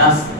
10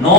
9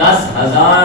10,000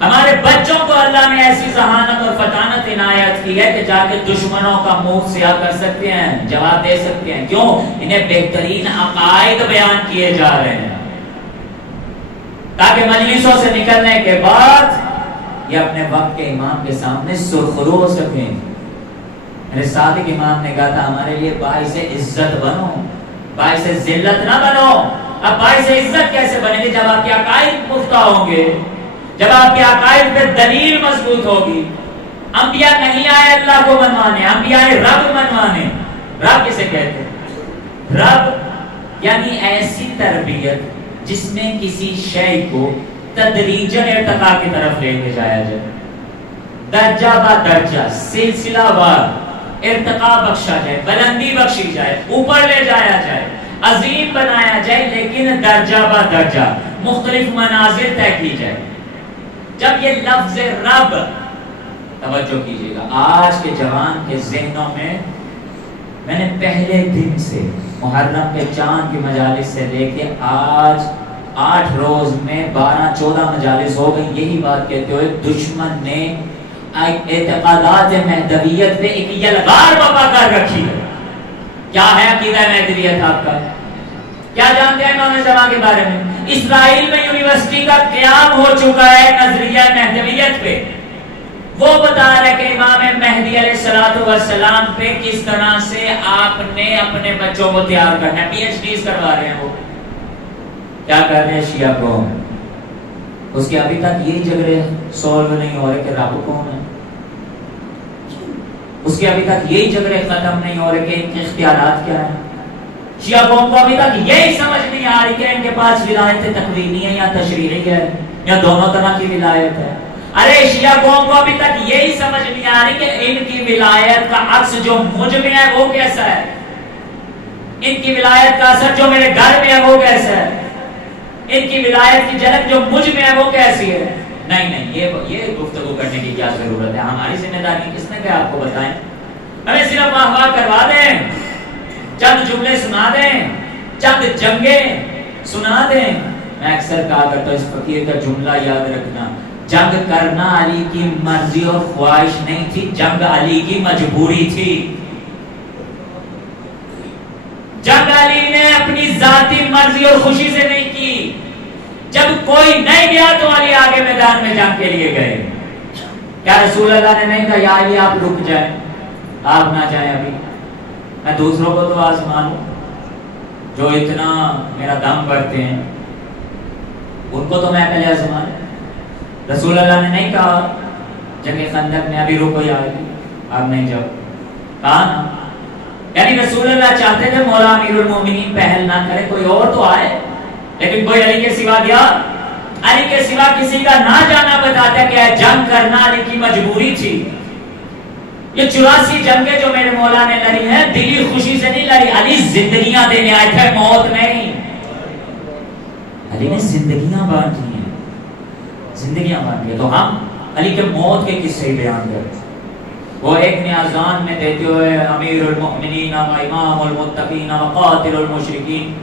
ہمارے بچوں کو اللہ نے ایسی ذہانت اور فطانت عنایت کی ہے کہ جا کے دشمنوں کا منہ سیاہ کر سکتے ہیں، جواب دے سکتے ہیں. کیوں؟ انہیں بہترین عقائد بیان کیے جا رہے ہیں تاکہ مجلسوں سے نکلنے کے بعد یہ اپنے وقت کے امام کے سامنے سرخرو ہو سکیں. میرے صادق امام نے کہا تھا ہمارے لیے باعث عزت بنو، باعث ذلت نہ بنو. اب باعث عزت کیسے بنے گی؟ جب آپ کے عقائد پختہ ہوں گے، جب آپ کے عقائد پہ دلیل مضبوط ہوگی. انبیاء نہیں آئے اللہ کو منوانے، انبیاء آئے رب منوانے. رب کسے کہتے ہیں؟ رب یعنی ایسی تربیت جس میں کسی شے کو تدریجاً ارتقاء کی طرف لے کے جایا جائے، درجہ با درجہ سلسلہ وار ارتقاء بخشا جائے، بلندی بخشی جائے، اوپر لے جایا جائے، عظیم بنایا جائے، لیکن درجہ با درجہ مختلف منازل طے کی جائے. جب یہ لفظ رب، توجہ کیجئے گا، آج کے جوان کے ذہنوں میں نے پہلے دن سے محرم کے چاند کی مجالس سے لے کے آج 8 روز میں 12-14 مجالس ہو گئی یہی بات کہتے ہوئے دشمن نے اعتقادات مہدویت پہ ایک یلغار بپا کر رکھی ہے. کیا ہے عقیدہ مہدویت آپ کا؟ کیا جانتے ہیں امام زمان کے بارے میں؟ اسرائیل میں یونیورسٹی کا قیام ہو چکا ہے نظریہ مہدویت پہ. وہ بتا رہے کہ امام مہدی علیہ السلام پہ کس طرح سے آپ نے اپنے بچوں کو تیار کرنا ہے. پی ایچ ڈیز کروا رہے ہیں. وہ کیا کر رہے ہیں شیعہ قوم؟ اس کے ابھی تک یہی جھگڑے سولو نہیں ہو رہے کہ رب کون ہے. اس کے ابھی تک یہی جھگڑے ختم نہیں ہو رہے کہ ان کے اختیارات کیا ہیں. شیعہ قوم کو ابھی تک یہی سمجھ نہیں آ رہی کہ ان کے پاس ولایت تکوینی ہے یا تشریعی ہے یا دونوں طرح کی ولایت ہے. ارے شیعہ قوم کو ابھی تک یہی سمجھ نہیں آ رہی کہ ان کی ولایت کا عکس جو مجھ میں ہے وہ کیسا ہے، ان کی ولایت کا اثر جو میرے گھر میں ہے وہ کیسا ہے، ان کی ولایت کی جھلک جو مجھ میں ہے وہ کیسی ہے. نہیں یہ گفتگو کرنے کی کیا ضرورت ہے؟ ہماری ذمہ داری کس نے کہا آپ کو بتائیں؟ ہمیں صرف واہ کروا دیں، چند جملے سنا دیں، چند جنگیں سنا دیں. میں اکثر کہا کرتا ہوں اس فقیر کا جملہ یاد رکھنا، جنگ کرنا علی کی مرضی اور خواہش نہیں تھی، جنگ علی کی مجبوری تھی. جنگ علی نے اپنی ذاتی مرضی اور خوشی سے نہیں کی. جب کوئی نہیں گیا تو علی آگے میدان میں جنگ کے لیے گئے. کیا رسول اللہ نے نہیں کہا یا علی آپ رک جائیں، آپ نہ جائیں، ابھی میں دوسروں کو تو آزمانوں جو اتنا میرا دم بڑھتے ہیں ان کو تو میں پہلے آزمانوں. رسول اللہ نے نہیں کہا جنگ خندق میں ابھی رکو یا علی آپ نہیں جاؤ، کہا نا. یعنی رسول اللہ چاہتے تھے مولا امیر المومنین پہل نہ کرے، کوئی اور تو آئے، لیکن کوئی علی کے سوا گیا؟ علی کے سوا کسی کا نہ جانا بتاتا کہ جنگ کرنا علی کی مجبوری تھی. یہ 84 جنگیں جو میرے مولا نے لڑی ہیں دلی خوشی سے نہیں لڑی، علی زندگیاں دینے آئے تھے، موت نہیں. علی نے زندگیاں بانٹی ہیں، زندگیاں بانٹی ہیں. تو ہم علی کے موت کے قصے بیان کریں. وہ ایک نیازان میں دیتے ہوئے امیر المؤمنین و امام المتقین و قاتل المشرکین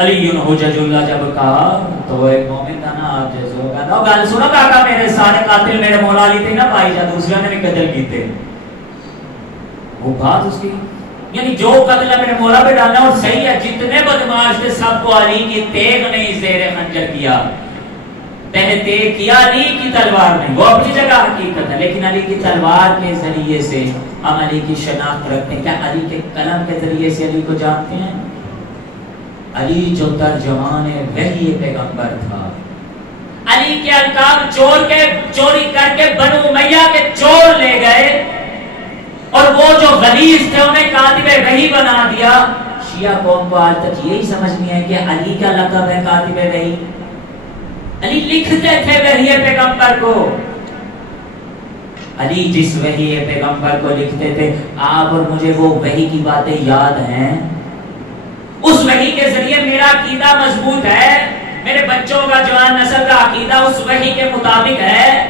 علی حجج اللہ جب کہا تو وہ ایک مومن تھا نا آپ جیسے وہ کہا گل سنو کاکا میرے سارے قاتل میرے مولا علی تھے نا بھائی جا، دوسرے نے بھی قتل کیتے. وہ بات اس کی یعنی جو قتل میرے مولا پہ ڈالنا اور صحیح ہے، جتنے بدماش تھے سب کو علی کی تیغ نے زیر خنجر کیا. پہلے تیغ کیا علی کی تلوار نہیں، وہ اپنی جگہ حقیقت ہے، لیکن علی کی تلوار کے ذریعے سے ہم علی کی شناخت رکھتے ہیں. کیا علی کے قلم کے ذریعے سے علی کو جانتے ہیں؟ علی جو ترجمان وحی پیغمبر تھا، علی کے القاب چوری کر کے بنو امیہ کے چور لے گئے اور وہ جو غلیظ تھے انہیں کاتب وحی بنا دیا. شیعہ قوم کو آج تک یہی سمجھ نہیں ہے کہ علی کا لقب ہے کاتب وحی. علی لکھتے تھے وحی پیغمبر کو. علی جس وحی پیغمبر کو لکھتے تھے، آپ اور مجھے وہ وحی کی باتیں یاد ہیں. اس وحی کے ذریعے میرا عقیدہ مضبوط ہے، میرے بچوں کا جوان نسل کا عقیدہ اس وحی کے مطابق ہے.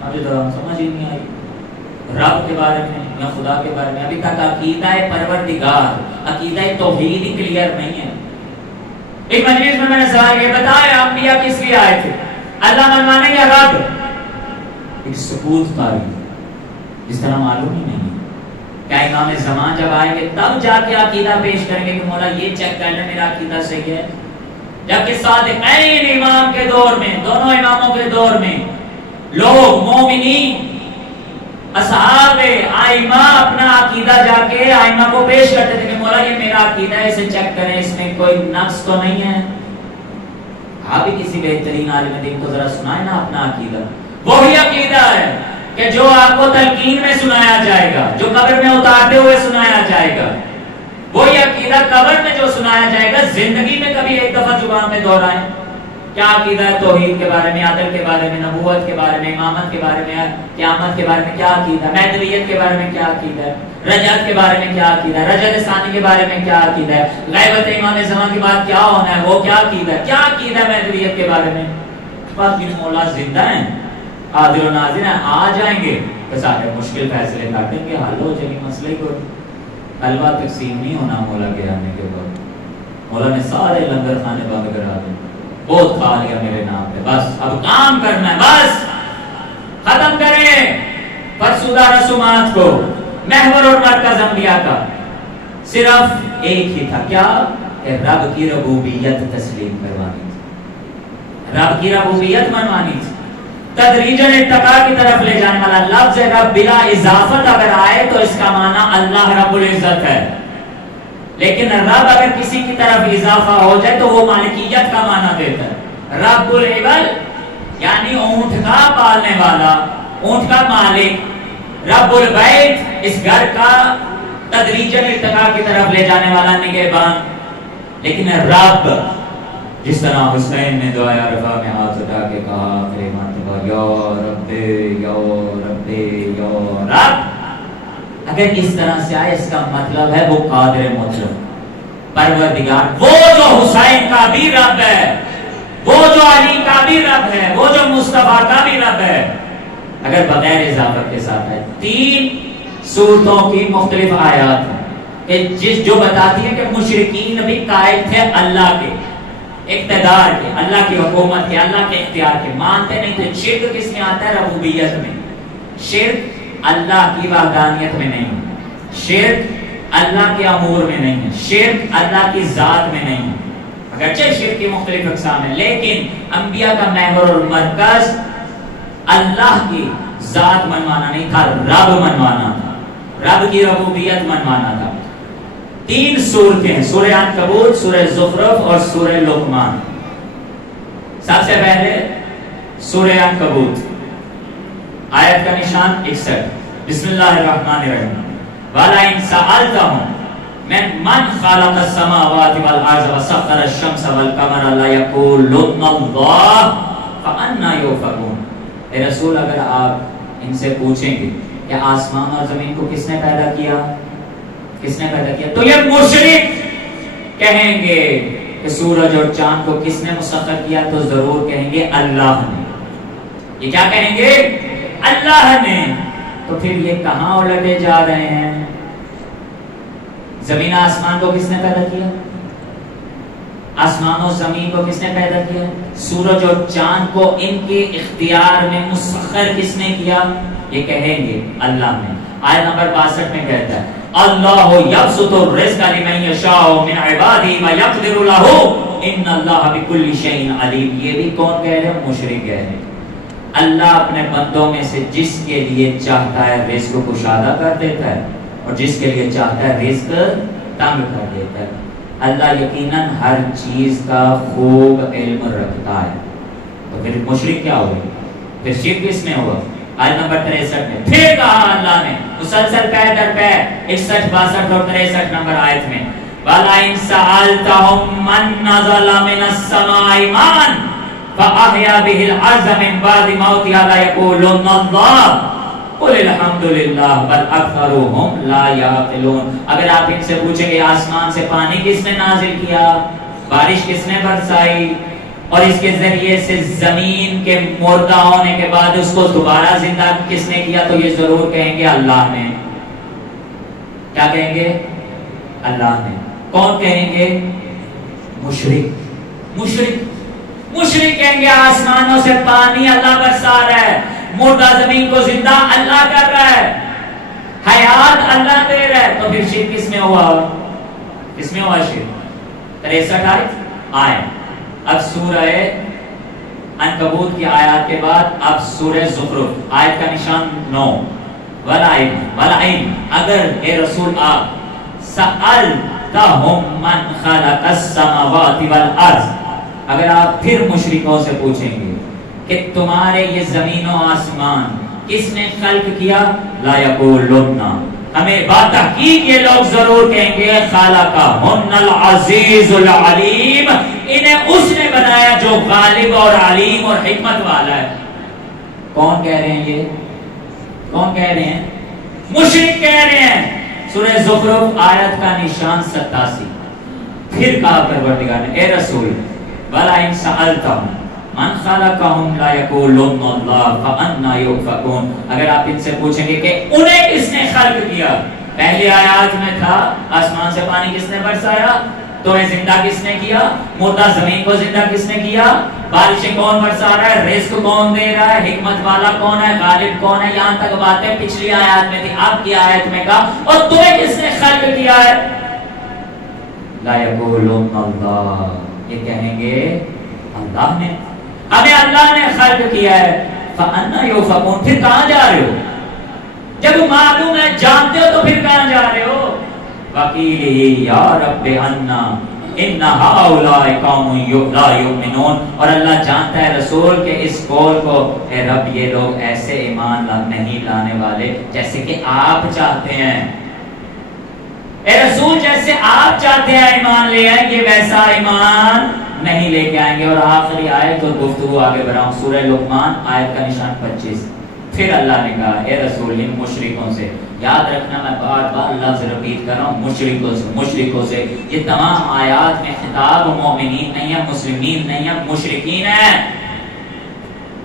مجھے تو سمجھ ہی نہیں آئی رب کے بارے میں یا خدا کے بارے میں. ابھی تک عقیدہ پروردگار، عقیدہ توحید کلیئر نہیں ہے. ایک مجلس میں نے سوال یہ بتایا انبیاء کس لیے آئے تھے؟ اللہ منوانے یا رب؟ ایک سکوت تاریخ جس طرح معلوم ہی نہیں. کیا امام زمان جب آئیں گے تب جا کے عقیدہ پیش کریں گے کہ مولا یہ چیک کر لیں میرا عقیدہ صحیح ہے؟ جبکہ صادقین امام کے دور میں، دونوں اماموں کے دور میں لوگ مومنین اصحاب آئمہ اپنا عقیدہ جا کے آئمہ کو پیش کرتے تھے کہ مولا یہ میرا عقیدہ ہے، اسے چیک کریں، اس میں کوئی نقص تو نہیں ہے. آپ بھی کسی بہترین عالم دین کو ذرا سنائیں نا اپنا عقیدہ. وہی عقیدہ ہے کہ جو آپ کو تلقین میں سنایا جائے گا، جو قبر میں اتارتے ہوئے سنایا جائے گا، وہی عقیدہ قبر میں جو سنایا جائے گا زندگی میں کبھی ایک دفعہ زبان میں دہرائیں. کیا عقیدہ ہے توحید کے بارے میں، عدل کے بارے میں، نبوت کے بارے میں، امامت کے بارے میں، قیامت کے بارے میں کیا عقیدہ ہے، مہدویت کے بارے میں کیا عقیدہ ہے، رجعت کے بارے میں کیا عقیدہ ہے، رجعت ثانی کے بارے میں کیا عقیدہ ہے، غیبت امام زمان کے بعد کیا ہونا ہے وہ کیا عقیدہ ہے، کیا عقیدہ ہے مہدویت کے بارے میں. باقی مولا زندہ ہیں، حاضر و ناظر ہیں، آ جائیں گے تو سارے مشکل فیصلے کاٹیں گے، حل ہو جائیں گے مسئلے کو. حلوہ تقسیم نہیں ہونا مولا کے آنے کے بعد. مولا نے سارے لنگر خانے بند کرا دیں، بہت کھا لیا میرے نام پہ، بس اب کام کرنا ہے، بس ختم کریں فرسودہ رسومات کو. محور اور مرکز انبیاء کا صرف ایک ہی تھا، کیا؟ کہ رب کی ربوبیت تسلیم کروانی تھی، رب کی ربوبیت منوانی تھی. تدریجاً ارتقاء کی طرف لے جانے والا لفظ رب بلا اضافت اگر آئے تو اس کا معنی اللہ رب العزت ہے، لیکن رب اگر کسی کی طرف اضافہ ہو جائے تو وہ مالکیت کا معنی دیتا ہے. رب العبل یعنی اونٹ کا پالنے والا، اونٹ کا مالک. رب البیت اس گھر کا تدریجاً ارتقاء کی طرف لے جانے والا نگہبان. لیکن رب جس طرح حسین نے دعائے عرفہ میں ہاتھ اٹھا کے کہا آخری مرتبہ یا رب یا رب یا رب، اگر اس طرح سے آئے اس کا مطلب ہے وہ قادر مطلق پروردگار، وہ جو حسین کا بھی رب ہے، وہ جو علی کا بھی رب ہے، وہ جو مصطفیٰ کا بھی رب ہے، اگر بغیر اضافت کے ساتھ ہے. 3 سورتوں کی مختلف آیات ہیں کہ جو بتاتی ہیں کہ مشرکین بھی قائل تھے اللہ کے اقتدار کے، اللہ کی حکومت کے، اللہ کے اختیار کے، مانتے نہیں تھے. شرک کس میں آتا ہے؟ ربوبیت میں. شرک اللہ کی وحدانیت میں نہیں، شرک اللہ کے امور میں نہیں ہے، شرک اللہ کی ذات میں نہیں ہے. اگرچہ شرک کی مختلف اقسام ہیں لیکن انبیاء کا محور اور مرکز اللہ کی ذات منوانا نہیں تھا، رب منوانا تھا، رب کی ربوبیت منوانا تھا. 3 سورتیں ہیں، سورہ عنکبوت، سورہ زخرف اور سورہ لقمان. سب سے پہلے سورہ عنکبوت، آیت کا نشان 61. بسم اللہ الرحمن الرحیم. وَلَئِن سَأَلْتَهُم مَّن خَلَقَ السَّمَاوَاتِ وَالْأَرْضَ وَسَخَّرَ الشَّمْسَ وَالْقَمَرَ لَيَقُولُنَّ اللَّهُ فَأَنَّىٰ يُؤْفَكُونَ. اے رسول اگر آپ ان سے پوچھیں گے کہ آسمان اور زمین کو کس نے پیدا کیا، کس نے پیدا کیا، تو یہ مشرک کہیں گے کہ سورج اور چاند کو کس نے مسخر کیا، تو ضرور کہیں گے اللہ نے. یہ کیا کہیں گے؟ اللہ نے. تو پھر یہ کہاں الٹے جا رہے ہیں؟ زمین آسمان کو کس نے پیدا کیا؟ آسمان و زمین کو کس نے پیدا کیا؟ سورج اور چاند کو ان کے اختیار میں مسخر کس نے کیا؟ یہ کہیں گے اللہ نے. آیت نمبر 62 میں کہتا ہے اللہ یبسط الرزق لمن یشاء من عبادہ ویقدر لہ ان اللہ بکل شیء علیم. یہ بھی کون کہہ رہے ہیں؟ مشرک کہہ رہے ہیں. اللہ اپنے بندوں میں سے جس کے لیے چاہتا ہے رزق کو کشادہ کر دیتا ہے اور جس کے لیے چاہتا ہے رزق تنگ کر دیتا ہے. اللہ یقیناً ہر چیز کا خوب علم رکھتا ہے. تو پھر مشرک کیا ہوگی؟ پھر شرک کس میں ہوگا؟ آیت نمبر 63 میں پھر کہا اللہ نے مسلسل پہ در پہ 61 62 اور 63 نمبر آیت میں وَلَئِن سَأَلْتَهُم مَّن نَّزَلَ مِنَ السَّمَاءِ مَاءً فَأَحْيَا بِهِ الْأَرْضَ مِن بَعْدِ مَوْتِهَا لَيَقُولُنَّ اللَّهُ قُلِ الْحَمْدُ لِلَّهِ بَلْ أَكْثَرُهُمْ لَا يَعْقِلُونَ. اگر آپ ان سے پوچھیں گے آسمان سے پانی کس نے نازل کیا، بارش کس نے برسائی اور اس کے ذریعے سے زمین کے مردہ ہونے کے بعد اس کو دوبارہ زندہ کس نے کیا، تو یہ ضرور کہیں گے اللہ نے. کیا کہیں گے؟ اللہ نے. کون کہیں گے؟ مشرک. مشرک مشرک کہیں گے آسمانوں سے پانی اللہ برسا رہا ہے، مردہ زمین کو زندہ اللہ کر رہا ہے، حیات اللہ دے رہا ہے، تو پھر شرک کس میں ہوا؟ کس میں ہوا شرک؟ 63 آیت۔ اب سورہ عنکبوت کی آیات کے بعد اب سورہ زخرف، آیت کا نشان 9، وَلَعِنْ اگر اے رسول آپ سَأَلْتَهُمْ مَنْ خَلَقَ السَّمَاوَاتِ وَالْأَرْضِ، اگر آپ پھر مشرکوں سے پوچھیں گے کہ تمہارے یہ زمین و آسمان کس نے خلق کیا، لا یقولن، ہمیں بات تحقیق یہ لوگ ضرور کہیں گے خالقہن العزیز العلیم، انہیں اس نے بنایا جو غالب اور علیم اور حکمت والا ہے۔ کون کہہ رہے ہیں یہ؟ کون کہہ رہے ہیں؟ مشرک کہہ رہے ہیں۔ سورہ زخرف آیت کا نشان 87۔ پھر کہا پروردگار نے اے رسول وَلَئِنْ سَأَلْتَهُمْ مَنْ خَلَقَهُمْ لَا يَقُولُنَّ اللَّهُ فَأَنَّىٰ يُؤْفَكُونَ، اگر آپ ان سے پوچھیں گے کہ انہیں کس نے خلق کیا، پہلی آیات میں تھا آسمان سے پانی کس نے برسایا، تو زندہ کس نے کیا، مردہ زمین کو زندہ کس نے کیا، بارشیں کون برسا رہا ہے، رزق کون دے رہا ہے، حکمت والا کون ہے، غالب کون ہے، یہاں تک باتیں پچھلی آیات میں تھی۔ اب کی آیت میں کہا اور تمہیں کس نے خلق کیا ہے، لا یقولون اللہ، یہ کہیں گے اللہ نے، ہمیں اللہ نے خلق کیا ہے۔ فَأَنَّىٰ يُؤْفَكُونَ، پھر کہاں جا رہے ہو؟ جب معلوم ہے جانتے ہو تو پھر کہاں جا رہے ہو؟ وَقِيلِ يَا رَبِّ أَنَّا إِنَّ هَؤُلَاءِ قَوْمٌ لَا يُؤْمِنُونَ، اور اللہ جانتا ہے رسول کے اس قول کو، اے رب یہ لوگ ایسے ایمان نہیں لانے والے جیسے کہ آپ چاہتے ہیں، اے رسول جیسے آپ چاہتے ہیں ایمان لے آئیں، یہ ویسا ایمان نہیں لے کے آئیں گے۔ اور آخری آیت اور گفتگو آگے بڑھاؤں، سورہ لقمان آیت کا نشان 25۔ پھر اللہ نے کہا اے رسول ان مشرکوں سے، یاد رکھنا میں بار بار لفظ رپیٹ کر رہا ہوں، مشرکوں سے، یہ تمام آیات میں خطاب مومنین نہیں ہے، مسلمین نہیں ہے، مشرکین ہے۔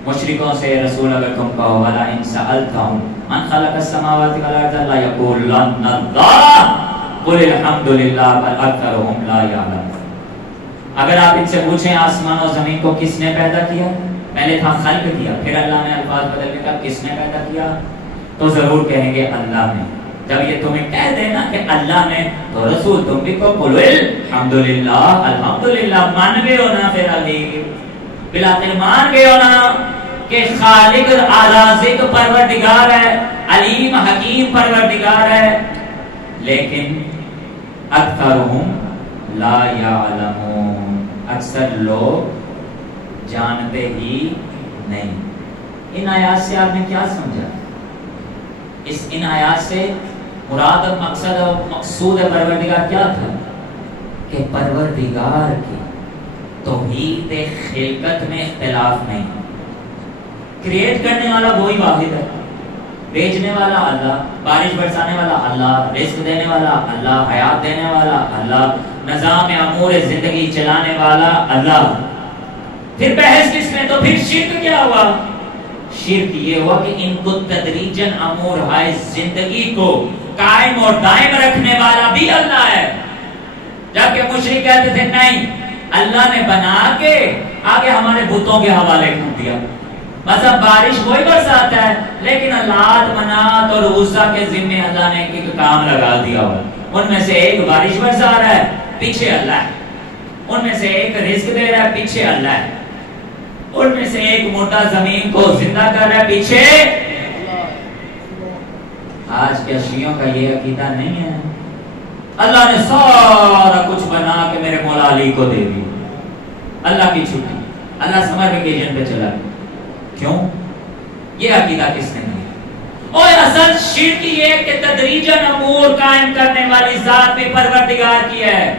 مشرکوں سے رسول اگر تم کہو وَلَئِنْ سَأَلْتَهُمْ مَنْ خَلَقَ السَّمَاوَاتِ وَالْأَرْضَ لَيَقُولَنَّ اللَّهُ قُلِ الْحَمْدُ لِلَّهِ بَلْ أَكْثَرُهُمْ لَا يَعْلَمُونَ، اگر آپ ان سے پوچھیں آسمان و زمین کو کس نے پیدا کیا، پہلے تھا خلق کیا، پھر اللہ نے الفاظ بدل کے کہا کس نے پیدا کیا، تو ضرور کہیں گے اللہ نے۔ جب یہ تمہیں کہہ دینا کہ اللہ نے، تو رسول تم بھی کو قُلِ الْحَمْدُ الحمدللہ مان گئے ہو نا، پھر علی بلاخر مان گئے ہو نا کہ خالق رازق پروردگار ہے، علیم حکیم پروردگار ہے، لیکن اکثرہم لا یعلمون، اکثر لوگ جانتے ہی نہیں۔ ان آیات سے آپ نے کیا سمجھا؟ ان آیات سے مراد اور مقصد اور مقصود پروردگار کیا تھا؟ کہ پروردگار کی توحید خلقت میں اختلاف نہیں، کریٹ کرنے والا وہی واحد ہے، بیچنے والا اللہ، بارش برسانے والا اللہ، رزق دینے والا اللہ، حیات دینے والا اللہ، نظام امور زندگی چلانے والا اللہ۔ پھر بحث کس میں؟ تو پھر شرک کیا ہوا؟ شرک یہ ہوا کہ ان کو تدریجاً امور ہائے زندگی کو قائم اور دائم رکھنے والا بھی اللہ ہے، جبکہ مشرک کہتے تھے نہیں، اللہ نے بنا کے آگے ہمارے بتوں کے حوالے کر دیا، مطلب بارش وہی برساتا ہے لیکن لات منات اور عزا کے ذمے اللہ نے ایک کام لگا دیا ہوا، ان میں سے ایک بارش برسا رہا ہے پیچھے اللہ ہے، ان میں سے ایک رزق دے رہا ہے پیچھے اللہ ہے، ان میں سے ایک مردہ زمین کو زندہ کر رہا ہے پیچھے۔ آج کیا شیعوں کا یہ عقیدہ نہیں ہے؟ اللہ نے سارا کچھ بنا کے میرے مولا علی کو دے دی، اللہ کی چھٹی، اللہ سمر ویکیشن پہ چلا گیا، کیوں؟ یہ عقیدہ کس نے دیا؟ اور اصل شرک یہ کہ تدریجاً امور قائم کرنے والی ذات بھی پروردگار کی ہے،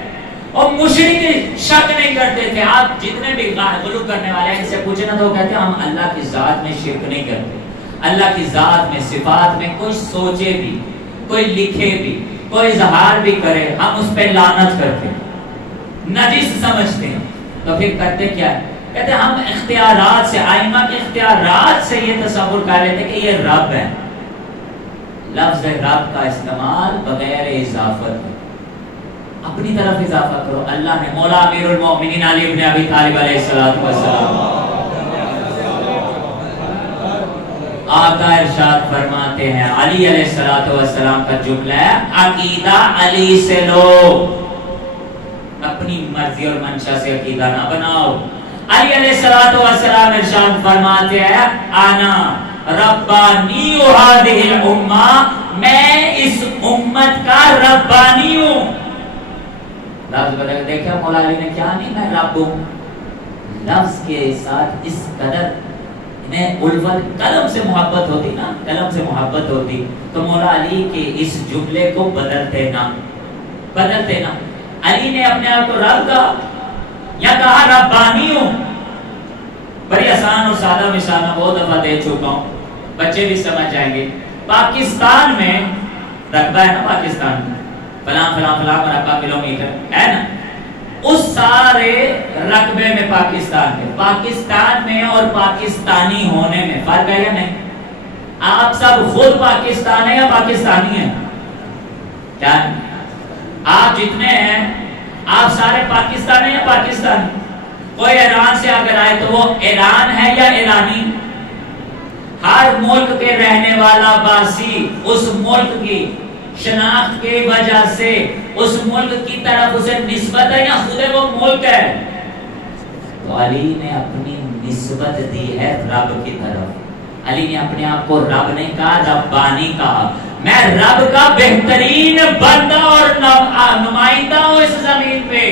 اور مشرک شک نہیں کرتے تھے۔ آپ جتنے بھی غلو کرنے والے ہیں ان سے پوچھنا تو کہتے ہیں ہم اللہ کی ذات میں شرک نہیں کرتے، اللہ کی ذات میں صفات میں کوئی سوچے بھی، کوئی لکھے بھی، کوئی اظہار بھی کرے ہم اس پہ لعنت کرتے ہیں، نجس سمجھتے ہیں، تو پھر کرتے کیا ہے؟ کہتے ہیں ہم اختیارات سے، آئمہ کے اختیارات سے یہ تصور کر لیتے کہ یہ رب ہے۔ لفظ رب کا استعمال بغیر اضافت ہے، اپنی طرف اضافہ کرو. اللہ نے مولا امیر المومنین علی ابن ابی طالب علیہ السلام آقا ارشاد فرماتے ہیں علی علیہ السلام کا جملہ ہے عقیدہ علی سے لو, اپنی مرضی اور منشا سے عقیدہ نہ بناؤ. علی علیہ السلام ارشاد فرماتے ہیں انا ربانی هذه الامہ, میں اس امت کا ربانی ہوں. لفظ بدل دیکھا مولا علی نے کیا نہیں, میں رب ہوں. لفظ کے ساتھ اس قدر انہیں الفت, قلم سے محبت ہوتی نا, قلم سے محبت ہوتی تو مولا علی کے اس جملے کو بدلتے نا. علی نے اپنے آپ کو رب کہا یا کہا ربانی ہوں. بڑی آسان اور سادہ مثال میں بہت دفعہ دے چکا ہوں, بچے بھی سمجھ جائیں گے. پاکستان میں رقبہ ہے نا, پاکستان میں فلاں فلاں فلاں رقبہ کلومیٹر ہے نا, اس سارے رقبے میں پاکستان میں اور پاکستانی ہونے میں فرق ہے یا نہیں؟ آپ سب خود پاکستان ہیں یا پاکستانی ہیں؟ کیا آپ جتنے ہیں آپ سارے پاکستان ہیں یا پاکستانی؟ کوئی ایران سے اگر آئے تو وہ ایران ہے یا ایرانی؟ ہر ملک کے رہنے والا باسی اس ملک کی شناخت کی وجہ سے اس ملک کی طرف اسے نسبت ہے یا خود وہ ملک ہے؟ تو علی نے اپنی نسبت دی ہے رب کی طرف. علی نے اپنے آپ کو رب نہیں کہا, ربانی کہا. میں رب کا بہترین بندہ اور نمائندہ ہوں اس زمین پہ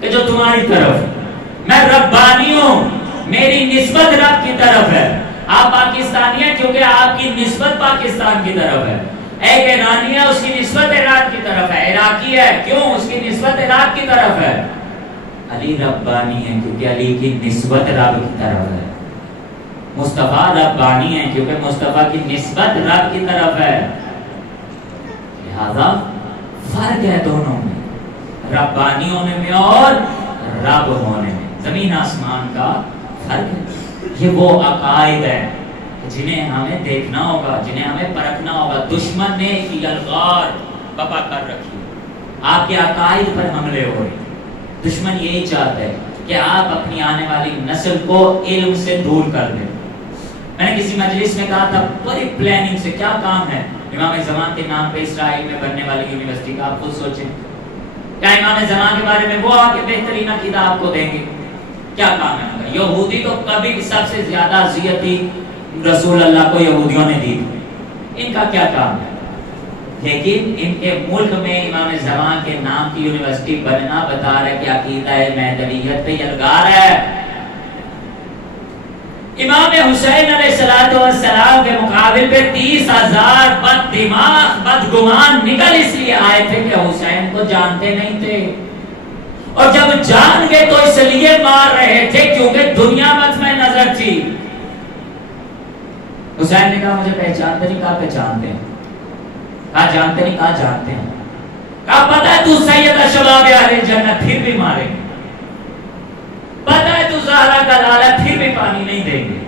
کہ جو تمہاری طرف, میں ربانی ہوں, میری نسبت رب کی طرف ہے. آپ پاکستانی ہیں کیونکہ آپ کی نسبت پاکستان کی طرف ہے. ایک ایرانی ہے, اس کی نسبت عراق کی طرف ہے. عراقی ہے, کیوں؟ اس کی نسبت عراق کی طرف ہے. علی ربانی ہے کیونکہ علی کی نسبت رب کی طرف ہے. مصطفیٰ ربانی ہے کیونکہ مصطفیٰ کی نسبت رب کی طرف ہے. لہذا فرق ہے دونوں میں, ربانی ہونے میں اور رب ہونے میں زمین آسمان کا فرق ہے. یہ وہ عقائد ہے جنہیں ہمیں دیکھنا ہوگا, جنہیں ہمیں پرکھنا ہوگا. دشمن نے کی یلغار بپا کر رکھی, آپ کے عقائد پر حملے ہو رہے. دشمن یہی چاہتا ہے کہ آپ اپنی آنے والی نسل کو علم سے دور کر دیں. میں نے کسی مجلس میں کہا تھا بڑی پلاننگ سے کیا کام ہے امام زمان کے نام پہ اسرائیل میں بننے والی یونیورسٹی کا. آپ خود سوچیں, کیا امام زمان کے بارے میں وہ آ کے بہترین عقیدہ آپ کو دیں گے؟ کیا کام ہے؟ یہودی تو کبھی سب سے زیادہ اذیت ہی رسول اللہ کو یہودیوں نے دی, ان کا کیا کام ہے؟ لیکن ان کے ملک میں امام زمان کے نام کی یونیورسٹی بننا بتا رہا ہے کہ عقیدہ مہدویت پہ یلغار ہے. امام حسین علیہ السلام کے مقابل پہ 30,000 بد دماغ بدگمان نکل اس لیے آئے تھے کہ حسین کو جانتے نہیں تھے, اور جب جان گئے تو اس لیے مار رہے تھے کیونکہ دنیا مطمئن نظر تھی. حسین نے کہا مجھے پہچانتے نہیں, کہا پہچانتے ہیں, کہا جانتے نہیں, کہا جانتے ہیں, کہا پتہ ہے تو سید شباب اہل جنت, پھر بھی مارے گے, پتہ ہے تو زہرا کا لالا, پھر بھی پانی نہیں دیں گے,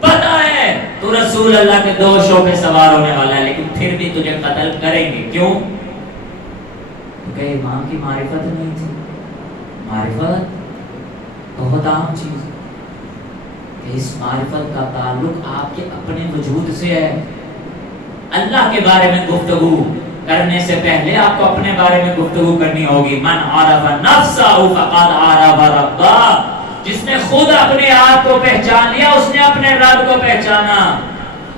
پتہ ہے تو رسول اللہ کے دوشوں پہ سوار ہونے والا ہے, لیکن پھر بھی تجھے قتل کریں گے. کیوں؟ کہ ماں کی معرفت نہیں تھی. معرفت بہت عام چیز ہے کہ اس معرفت کا تعلق آپ کے اپنے وجود سے ہے. اللہ کے بارے میں گفتگو کرنے سے پہلے آپ کو اپنے بارے میں گفتگو کرنی ہوگی. من عرف نفسہ فقد عرف ربہ, جس نے خود اپنے آپ کو پہچان لیا اس نے اپنے رب کو پہچانا.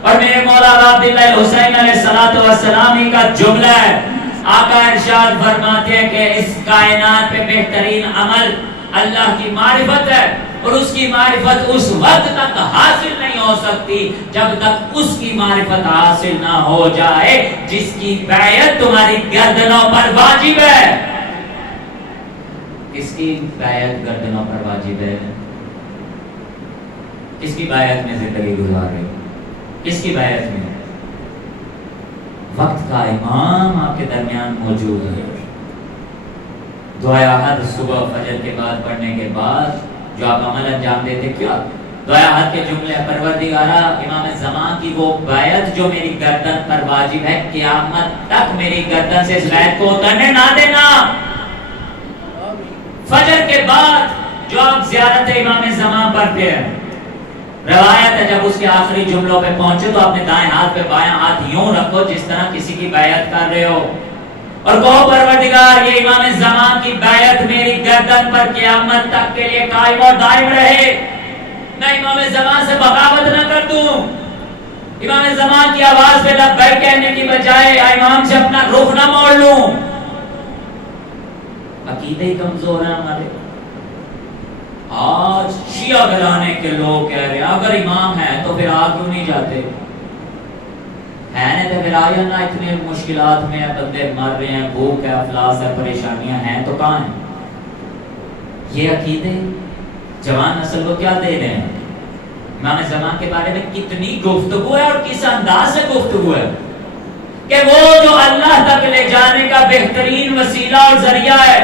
اور میرے مولا عبداللہ حسین علیہ السلام ہی کا جملہ ہے, آقا ارشاد فرماتے ہیں کہ اس کائنات پہ بہترین عمل اللہ کی معرفت ہے, اور اس کی معرفت اس وقت تک حاصل نہیں ہو سکتی جب تک اس کی معرفت حاصل نہ ہو جائے جس کی بیعت تمہاری گردنوں پر واجب ہے. کس کی بیعت گردنوں پر واجب ہے؟ کس کی بیعت میں زندگی گزار رہے ہو؟ کس کی بیعت میں؟ وقت کا امام آپ کے درمیان موجود ہے. دعائے احد صبح فجر کے بعد پڑھنے کے بعد جو آپ عمل انجام دیتے, کیا دعا حد کے جملے، پروردگارہ امام زمان کی وہ بیعت جو میری گردن پر واجب ہے، قیامت تک میری گردن سے اس بیعت کو اترنے نہ دینا۔ فجر کے بعد جو آپ زیارت امام زمان پڑھتے ہیں، روایت ہے جب اس کے آخری جملوں پہ پہنچے تو اپنے دائیں ہاتھ پہ بایاں ہاتھ یوں رکھو جس طرح کسی کی بیعت کر رہے ہو، اور کہو پروردگار یہ امام زمان کی بیعت میری گردن پر قیامت تک کے لیے قائم اور دائم رہے، میں امام زمان سے بغاوت نہ کر دوں، امام زمان کی آواز پہ لبیک کہنے کی بجائے امام سے اپنا رخ نہ موڑ لوں۔ عقیدے ہی کمزور ہیں ہمارے۔ آج شیعہ گھرانے کے لوگ کہہ رہے ہیں اگر امام ہے تو پھر آپ کیوں نہیں جاتے؟ ہے نہیں تو پھر آیا نا، اتنے مشکلات میں بندے مر رہے ہیں، بھوک ہے، افلاس ہے، پریشانیاں ہیں، تو کہاں ہیں؟ یہ عقیدے جوان نسل کو کیا دے رہے ہیں؟ امام زمان کے بارے میں کتنی گفتگو ہے اور کس انداز سے گفتگو ہے کہ وہ جو اللہ تک لے جانے کا بہترین وسیلہ اور ذریعہ ہے،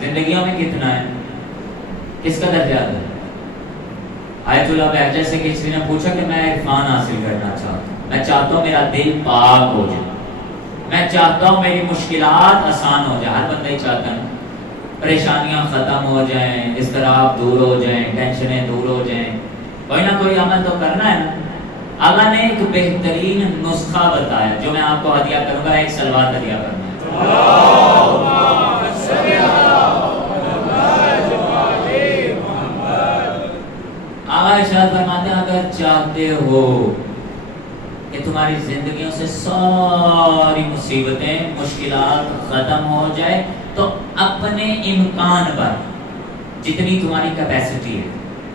زندگیوں میں کتنا ہے، کس قدر زیادہ ہے؟ آیت اللہ بہجہ سے کسی نے پوچھا کہ میں عرفان حاصل کرنا چاہتا ہوں، میں چاہتا ہوں میرا دل پاک ہو جائے، میں چاہتا ہوں میری مشکلات آسان ہو جائے، ہر بندہ ہی چاہتا ہے، پریشانیاں ختم ہو جائیں، اضطراب دور ہو جائیں، ٹینشنیں دور ہو جائیں، کوئی نہ کوئی عمل تو کرنا ہے نا۔ اللہ نے ایک بہترین نسخہ بتایا جو میں آپ کو ہدیہ کروں گا، ایک سلوات ہدیہ کرنا ہے۔ آقا ارشاد فرماتے ہیں اگر چاہتے ہو کہ تمہاری زندگیوں سے ساری مصیبتیں، مشکلات ختم ہو جائے تو اپنے امکان پر جتنی تمہاری کیپیسٹی ہے،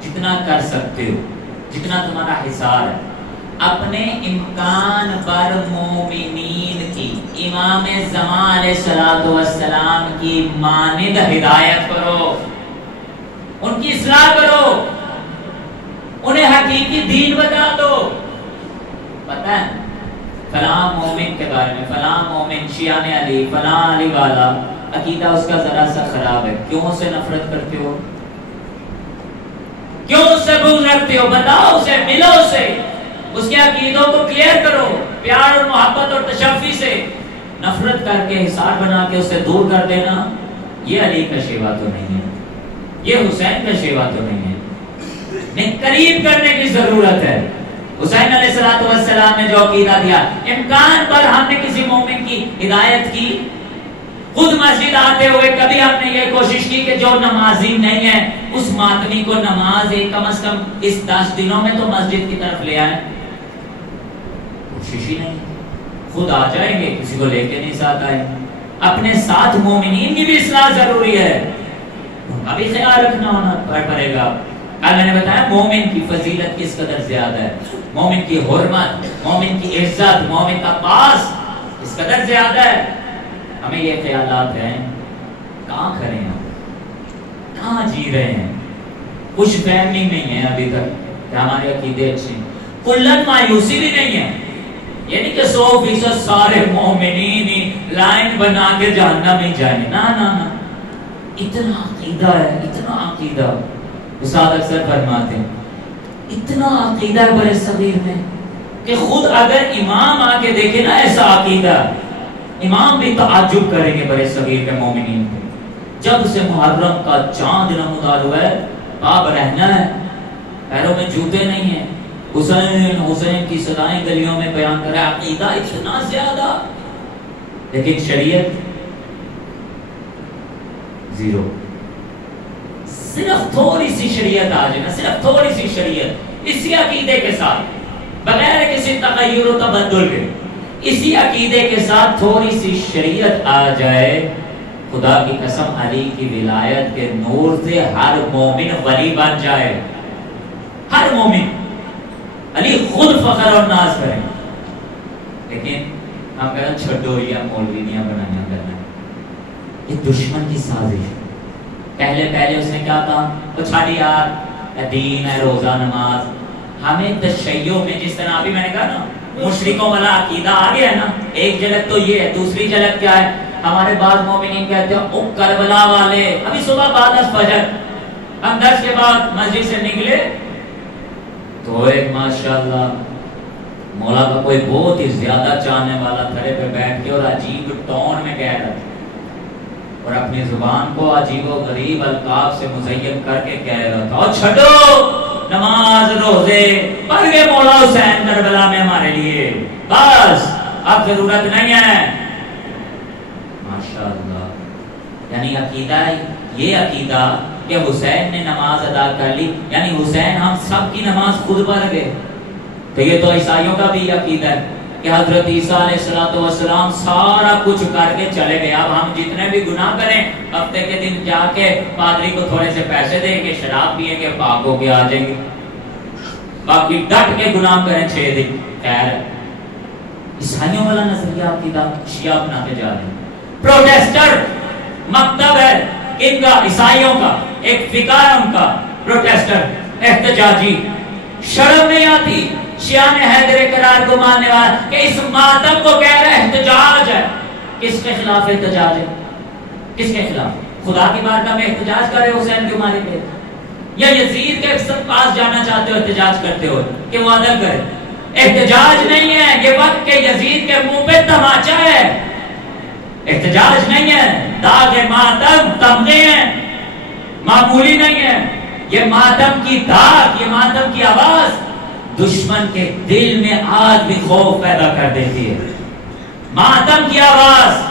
جتنا کر سکتے ہو، جتنا تمہارا حصار ہے، اپنے امکان پر مومنین کی، امام زمان علیہ السلام کی مانند ہدایت کرو، ان کی اصلاح کرو، انہیں حقیقی دین بتا دو۔ پتہ ہے فلاں مومن کے بارے میں، فلاں مومن شیعہ علی، فلاں علی والا، عقیدہ اس کا ذرا سا خراب ہے، کیوں اسے نفرت کرتے ہو؟ کیوں اس سے بغض رکھتے ہو؟ بتاؤ اسے، ملو اسے، اس کے عقیدوں کو کلیئر کرو، پیار اور محبت اور تشفی سے، نفرت کر کے حصار بنا کے اسے دور کر دینا، یہ علی کا شیوا تو نہیں ہے، یہ حسین کا شیوا تو نہیں ہے، قریب کرنے کی ضرورت ہے۔ حسین علیہ السلام نے جو عقیدہ دیا، امکان پر ہم نے کسی مومن کی ہدایت کی، خود مسجد آتے ہوئے کبھی ہم نے یہ کوشش کی کہ جو نمازی نہیں ہے اس ماتمی کو نماز کم از کم اس 10 دنوں میں تو مسجد کی طرف لے آئیں؟ کوشش ہی نہیں، خود آ جائیں گے، کسی کو لے کے نہیں ساتھ آئیں۔ اپنے ساتھ مومنین کی بھی اصلاح ضروری ہے، ان کا بھی خیال رکھنا ہونا پڑے گا۔ اللہ نے بتایا مومن کی فضیلت کس قدر زیادہ ہے، مومن کی حرمت، مومن کی عزت، مومن کا پاس اس قدر زیادہ ہے۔ ہمیں یہ خیالات ہیں، کہاں کھڑے ہیں، کہاں جی رہے ہیں، خوش فہمی نہیں ہے ابھی تک کہ ہمارے عقیدے اچھے ہیں، کلن مایوسی بھی نہیں ہے، یہ نہیں کہ 100% سارے مومنین ہی لائن بنا کے جہنم ہی جائیں، نا نا نا، اتنا عقیدہ ہے، اتنا عقیدہ۔ استاد اکثر فرماتے ہیں اتنا عقیدہ ہے برے صغیر میں کہ خود اگر امام آ کے دیکھے نا ایسا عقیدہ، امام بھی تعجب کریں گے برے صغیر کے مومنین پہ۔ جب سے محرم کا چاند نمودار ہوا ہے، پاب رہنا ہے، پیروں میں جوتے نہیں ہیں، حسین حسین کی صدائیں گلیوں میں بیان کرے، عقیدہ اتنا زیادہ، لیکن شریعت زیرو۔ صرف تھوڑی سی شریعت آ جائے نا، صرف تھوڑی سی شریعت اسی عقیدے کے ساتھ، بغیر کسی تغیر و تبدل کے، اسی عقیدے کے ساتھ تھوڑی سی شریعت آ جائے، خدا کی قسم علی کی ولایت کے نور سے ہر مومن ولی بن جائے، ہر مومن علی خود فخر اور ناز کریں۔ لیکن ہم کہتے ہیں چھڈو یا مولویاں بنانا کرنا، یہ دشمن کی سازش ہے۔ پہلے اس نے کیا کہا، وہ چھاڑ یار، دین ہے روزہ نماز، ہمیں تشیع میں جس طرح ابھی میں نے کہا نا مشرکوں والا عقیدہ آ گیا ہے نا، ایک جھلک تو یہ ہے، دوسری جھلک کیا ہے، ہمارے بعض مومنین کہتے ہیں او کربلا والے، ابھی صبح بعد از فجر ہم 10 کے بعد مسجد سے نکلے، تو ایک ماشاءاللہ مولا کا کوئی بہت ہی زیادہ چاہنے والا تھڑے پہ بیٹھ کے اور عجیب ٹون میں کہہ رہا تھا اور اپنی زبان کو عجیب و غریب القاب سے مزین کر کے کہہ رہا تھا، اور چھٹو نماز روزے پڑھ گئے مولا حسین کربلا میں ہمارے لیے، بس اب ضرورت نہیں ہے۔ ماشاءاللہ، یعنی عقیدہ یہ عقیدہ کہ حسین نے نماز ادا کر لی، یعنی حسین ہم سب کی نماز خود پڑھ گئے، تو یہ تو عیسائیوں کا بھی عقیدہ ہے کہ حضرت عیسیٰ علیہ السلام سارا کچھ کر کے چلے گئے، اب ہم جتنے بھی گناہ کریں ہفتے کے دن جا کے پادری کو تھوڑے سے پیسے دیں گے، شراب پیئیں گے، پاک ہو کے آ جائیں گے، باقی ڈٹ کے گناہ کریں 6 دن۔ خیر، عیسائیوں والا نظریہ عقیدہ شیعہ اپناتے جا رہے ہیں۔ پروٹیسٹر مکتب ہے ان کا، عیسائیوں کا ایک فقہ ہے ان کا، پروٹیسٹر احتجاجی، شرم نہیں آتی شیعہ نے حیدر قرار کو ماننے والا کہ اس ماتم کو کہہ رہا احتجاج ہے۔ کس کے خلاف احتجاج ہے؟ کس کے خلاف؟ خدا کی بارگاہ میں احتجاج کر رہے ہو حسین کے مارے پہ، یا یزید کے پاس جانا چاہتے ہو احتجاج کرتے ہو کہ وہ عدل کرے؟ احتجاج نہیں ہے یہ، وقت کے یزید کے منہ پہ تماچا ہے، احتجاج نہیں ہے، داغ ماتم تمغے ہیں، معمولی نہیں ہے، یہ ماتم کی داغ، یہ ماتم کی آواز دشمن کے دل میں آج بھی خوف پیدا کر دیتی ہے۔ ماتم کی آواز،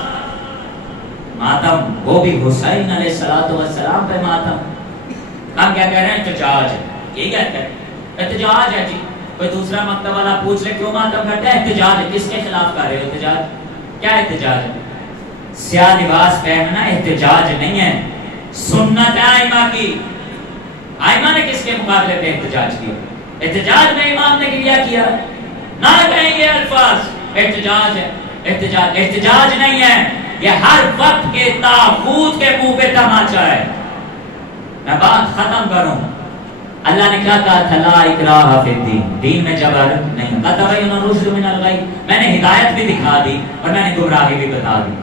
ماتم وہ بھی حسین علیہ السلام پہ ماتم۔ ہم کیا کہہ رہے ہیں؟ احتجاج ہے، یہ کہتے ہیں احتجاج ہے جی۔ کوئی دوسرا مکتب والا پوچھ لے کیوں ماتم کرتے ہیں؟ احتجاج ہے۔ کس کے خلاف کر رہے ہو احتجاج؟ کیا احتجاج ہے؟ سیاہ لباس پہننا احتجاج نہیں ہے، سنت ہے آئمہ کی۔ آئمہ نے کس کے مقابلے پہ احتجاج کیا؟ احتجاج میں امام نے کیا نہ کہیں یہ الفاظ، احتجاج ہے، احتجاج نہیں ہے، یہ ہر وقت کے طاغوت کے منہ پہ تماچا ہے۔ میں بات ختم کروں، اللہ نے کیا کہا تھا؟ لا اکراہ فی الدین، دین میں جبر نہیں، قد تبین الرشد من الغی، میں نے ہدایت بھی دکھا دی اور میں نے گمراہی بھی بتا دی،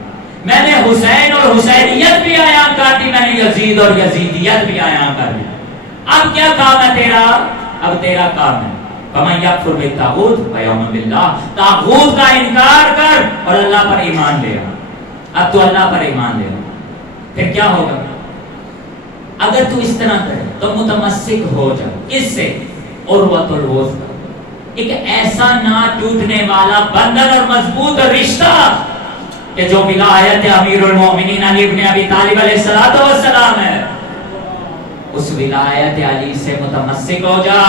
میں نے حسین اور حسینیت بھی عیاں کر دی، میں نے یزید اور یزیدیت بھی عیاں کر دی۔ اب کیا کام ہے تیرا؟ اب تیرا کام ہے فَمَن يَكْفُرْ بِالطَّاغُوتِ وَيُؤْمِنْ بِاللَّهِ، طاغوت کا انکار کر اور اللہ پر ایمان لے آ۔ اب تو اللہ پر ایمان لے آ، پھر کیا ہوگا؟ اگر تو اس طرح کرے تو متمسک ہو جا کس سے؟ عروۃ الوثقی، ایک ایسا نہ ٹوٹنے والا بندھن اور مضبوط رشتہ کہ جو ولایت امیر المومنین علی ابن ابی طالب علیہ السلام ہے، اس ولایت علی سے متمسک ہو جا۔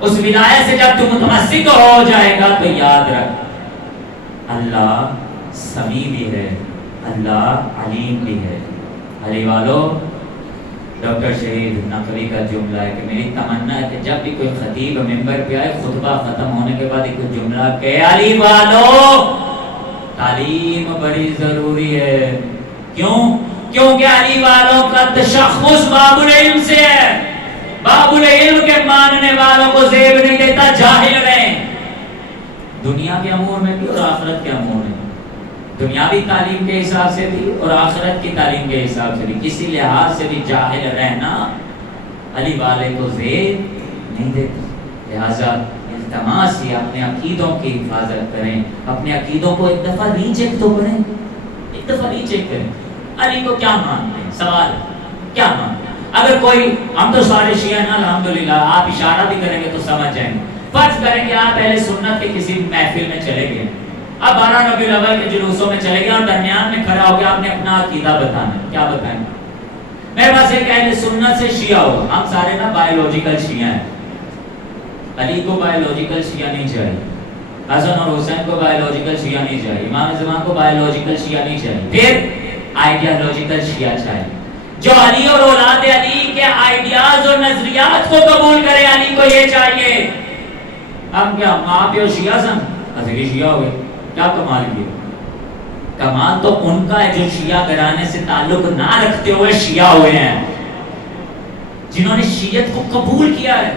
اس ولایت سے جب تو متمسک ہو جائے گا تو یاد رکھ اللہ سمیع بھی ہے، اللہ علیم بھی ہے۔ علی والو، ڈاکٹر شہید نقوی کا جملہ ہے کہ میری تمنا ہے کہ جب بھی کوئی خطیب ممبر پہ آئے خطبہ ختم ہونے کے بعد ایک جملہ کہ علی والو تعلیم بڑی ضروری ہے۔ کیوں؟ کیونکہ علی والوں کا تشخص باب العلم سے ہے، باب العلم کے ماننے والوں کو زیب نہیں دیتا، جاہل رہیں دنیا کے امور میں بھی اور آخرت کے امور میں۔ دنیاوی تعلیم کے حساب سے بھی اور آخرت کی تعلیم کے حساب سے بھی، کسی لحاظ سے بھی جاہل رہنا علی والے کو زیب نہیں دیتا۔ لہذا التماس ہی اپنے عقیدوں کی حفاظت کریں، اپنے عقیدوں کو ایک دفعہ ری چیک تو کریں، ایک دفعہ ری چیک کریں علی کو کیا مانتے ہیں، سوال کیا مانتے ہیں۔ اگر کوئی، ہم تو سارے شیعہ نا الحمدللہ، آپ اشارہ بھی کریں گے تو سمجھ جائیں گے۔ فرض کریں کہ آپ اہل سنت کے کسی محفل میں چلے گئے، اب 12 ربیع الاول کے جلوسوں میں چلے گئے اور درمیان میں کھڑا ہو گیا، آپ نے اپنا عقیدہ بتانا ہے، کیا بتائیں گے؟ میرے پاس ایک اہل سنت سے شیعہ ہو، ہم سارے نا بایولوجیکل شیعہ ہیں، علی کو بایولوجیکل شیعہ نہیں چاہیے، حسن اور حسین کو بایولوجیکل شیعہ نہیں چاہیے، امام زمان کو بایولوجیکل شیعہ نہیں چاہیے، پھر آئیڈیالوجیکل شیعہ چاہیے، جو علی اور اولاد علی کے آئیڈیاز اور نظریات کو قبول کرے، علی کو یہ چاہیے۔ ہم کیا ماں پیو شیعہ سن حضری شیعہ ہوئے، کیا کمال کیا؟ کمال تو ان کا ہے جو شیعہ گھرانے سے تعلق نہ رکھتے ہوئے شیعہ ہوئے ہیں، جنہوں نے شیعت کو قبول کیا ہے،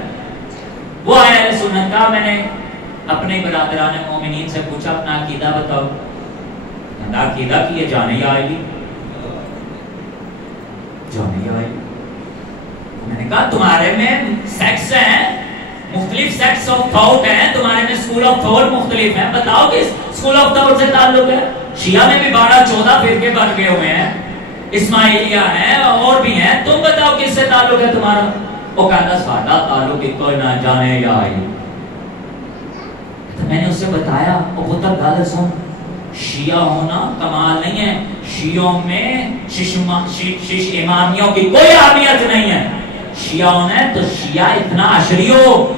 وہ ہے اہل سنت کا۔ میں نے اپنے برادران مومنین سے پوچھا اپنا عقیدہ بتاؤ، عقیدہ کی یہ جانے ہی آئے گی، جانے ہی آئے گی۔ میں نے کہا تمہارے میں سیکس ہے، مختلف سیٹس آف تھاٹ ہیں تمہارے میں، اسکول آف تھاٹ مختلف ہیں، بتاؤ کہ اسکول آف تھاٹ سے تعلق ہے؟ شیعہ میں بھی 12-14 فرقے بن گئے ہوئے ہیں، اسماعیلیہ ہیں اور بھی ہیں، تم بتاؤ کس سے تعلق ہے تمہارا؟ وہ کہتا ساڈا تعلق کوئی نہ جانے یا آئی. تو میں نے اسے بتایا وہ پتر گل سن، شیعہ ہونا کمال نہیں ہے، شیعوں میں شش امامیوں کی کوئی اہمیت نہیں ہے. شیعہ ہونا ہے تو شیعہ اتنا عشری ہو،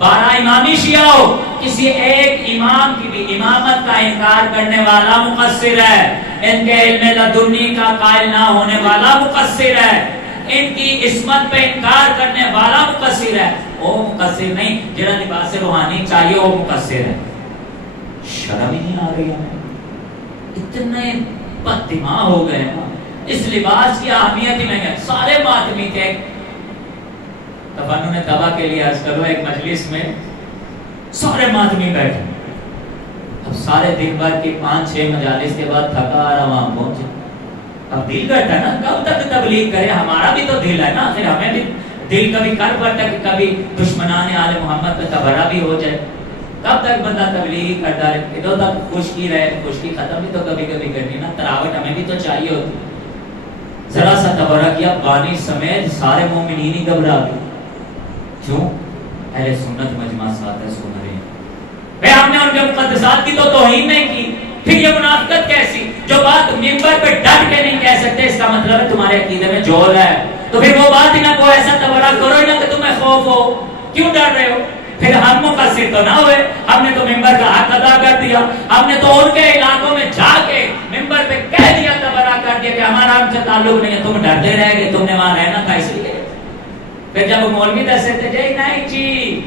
12 امامی شیعہ ہو، کسی ایک امام کی بھی امامت کا انکار کرنے والا مقصر ہے، ان کے علم لدنی کا قائل نہ ہونے والا مقصر ہے، ان کی عصمت پہ انکار کرنے والا مقصر ہے. وہ مقصر نہیں، جنہاں لباس روحانی چاہیے وہ مقصر ہے. شرم ہی نہیں آ رہی ہمیں، اتنے بد دماغ ہو گئے نا، اس لباس کی اہمیت ہی نہیں ہے. سارے ماتمی کے تفنن تباہ کے لیے عرض کرو، ایک مجلس میں سارے ماتمی بیٹھے، اب سارے دن بھر کی 5-6 مجالس کے بعد تھکا آ رہا وہاں پہنچے. اب دل کرتا ہے نا کب تک تبلیغ کرے، ہمارا بھی تو دل ہے نا، پھر ہمیں بھی دل کبھی کر پڑتا ہے کہ کبھی دشمنان آل محمد پہ تبرہ بھی ہو جائے. کب تک بندہ تبلیغ کرتا رہے، ادھر تک خشکی رہے، خشکی ختم بھی تو کبھی کبھی کرنی نا، تراوٹ ہمیں بھی تو چاہیے ہوتی. ذرا سا تبرہ کیا بانی سمیت سارے مومنین ہی گھبرا گئے. کیوں؟ اہل سنت مجمع ساتھ ہے، سن رہے ہیں بھئی ہم نے ان کے مقدسات کی تو توہین نہیں کی، پھر یہ منافقت کیسی؟ جو بات منبر پہ ڈٹ کے نہیں کہہ سکتے اس کا مطلب ہے تمہارے عقیدے میں جول ہے، تو پھر وہ بات ہی نہ کو ایسا تبرہ کرو ہی نہ کہ تمہیں خوف ہو. کیوں ڈر رہے ہو؟ پھر ہم مقصر تو نہ ہوئے، ہم نے تو منبر کا حق ادا کر دیا، ہم نے تو ان کے علاقوں میں جا کے منبر پہ کہہ دیا، تبرہ کر دیا کہ ہمارا ان سے تعلق نہیں ہے. تم ڈرتے رہ گئے، تم نے وہاں رہنا تھا اس لیے. پھر جب مولوی دستے تھے جی نہیں جی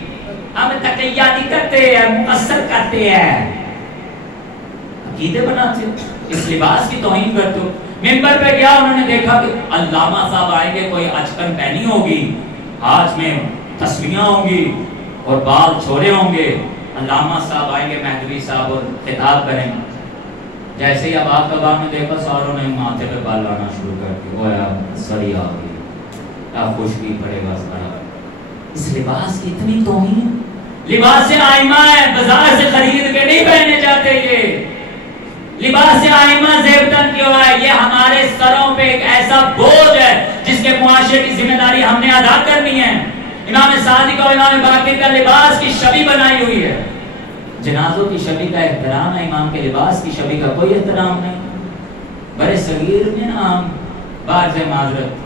ہم تقیہ نہیں کرتے ہیں، مقصر کرتے ہیں، عقیدے بناتے ہو، اس لباس کی توہین کرتے ہو. منبر پہ گیا، انہوں نے دیکھا کہ علامہ صاحب آئیں گے، کوئی اچکن پہنی ہوگی، ہاتھ میں تسبیحاں ہوں گی اور بال چھوڑے ہوں گے. علامہ صاحب آئیں گے، مہدوی صاحب، اور خطاب کریں گے. جیسے ہی اب آپ کا بار میں دیکھا ساروں نے ماتھے پہ بال لانا شروع کر دیا، وہ یار سڑی آ گئی، خوشبی پڑے گا سارا. اس لباس کی اتنی توہین. لباس آئمہ ہے، بازار سے خرید کے نہیں پہنے جاتے. یہ لباس آئمہ زیبتن کیوں ہے؟ یہ ہمارے سروں پہ ایک ایسا بوجھ ہے جس کے معاشرے کی ذمہ داری ہم نے ادا کرنی ہے. امام صادق اور امام باقر کا لباس کی شبی بنائی ہوئی ہے. جنازوں کی شبی کا احترام ہے، امام کے لباس کی شبی کا کوئی احترام نہیں. بڑے صغیر میں نا ہم باز معذرت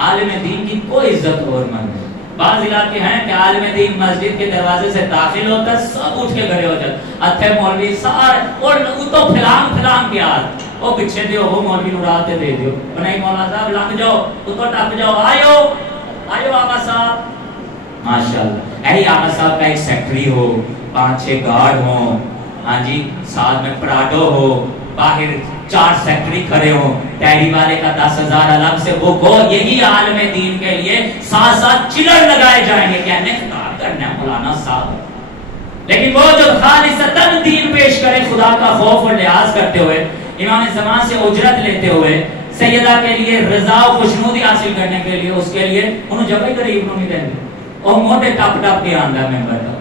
عالم دین کی کوئی عزت اور مند ہے. بعض علاقے ہیں کہ عالم دین مسجد کے دروازے سے داخل ہوتا ہے سب اٹھ کے کھڑے ہو جاتے، اتھے مولوی سارے، اور تو پھلان کے ہاتھ وہ پیچھے دیو، وہ مولوی نوراتے دے دیو، نہیں مولانا صاحب لنگ جاؤ، تو ٹپ جاؤ، آئیو آقا صاحب. ماشاءاللہ ایہی آقا صاحب کا ایک سیکٹری ہو، 5-6 گارڈ ہوں، ہاں جی، ساتھ میں پراڈو ہو، باہر 4 سیکٹری کھڑے ہوں، ٹیری والے کا 10,000 الگ سے بک ہو. یہی عالم دین کے لیے ساتھ چلر لگائے جائیں گے، کہنے خطاب کرنا ہے مولانا صاحب. لیکن وہ جو خالصتاً دین پیش کرے خدا کا خوف اور لحاظ کرتے ہوئے، امام زمان سے اجرت لیتے ہوئے، سیدہ کے لیے رضا و خوشنودی حاصل کرنے کے لیے، اس کے لیے انہوں جب ہی قریب نہیں دیں گے، اور موٹے ٹپ کے آندہ میں بڑھتا.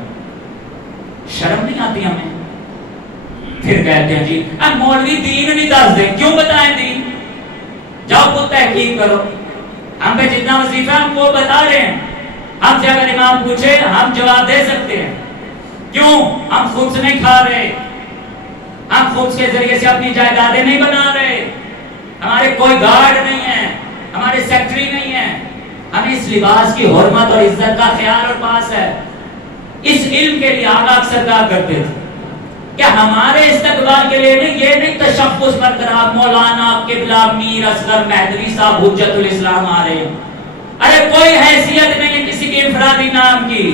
شرم نہیں آتی ہمیں؟ پھر کہتے ہیں جی مولوی دین نہیں دس دیں، کیوں بتائیں دین؟ جاؤ خود تحقیق کرو. ہم پہ جتنا وظیفہ ہم وہ بتا رہے ہیں، ہم سے اگر امام پوچھے ہم جواب دے سکتے ہیں. کیوں؟ ہم خود سے نہیں کھا رہے، ہم خود کے ذریعے سے اپنی جائیدادیں نہیں بنا رہے، ہمارے کوئی گارڈ نہیں ہے، ہمارے سیکٹری نہیں ہے. ہمیں اس لباس کی حرمت اور عزت کا خیال اور پاس ہے. اس علم کے لیے آقا اکثر کہا کرتے تھے کہ ہمارے استقبال کے لیے نہیں، یہ نہیں تشخص برقرار مولانا قبلہ میر اصغر مہدوی صاحب حجت الاسلام آ رہے ہیں. ارے کوئی حیثیت نہیں ہے کسی کے انفرادی نام کی،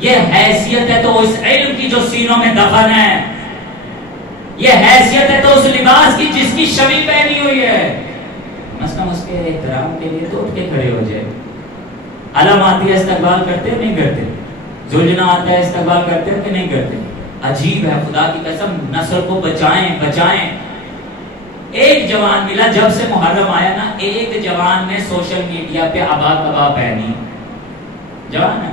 یہ حیثیت ہے تو اس علم کی جو سینوں میں دفن ہے، یہ حیثیت ہے تو اس لباس کی جس کی شبی پہنی ہوئی ہے. مثلا اس کے احترام کے لیے تو اٹھ کے کھڑے ہو جائے. علم آتی ہے استقبال کرتے ہیں نہیں کرتے؟ زلجنا آتا ہے استقبال کرتے ہیں کہ نہیں کرتے؟ عجیب ہے، خدا کی قسم نسل کو بچائیں. ایک جوان ملا جب سے محرم آیا نا، ایک جوان نے سوشل میڈیا پہ عبا کبا پہنی، جوان ہے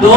2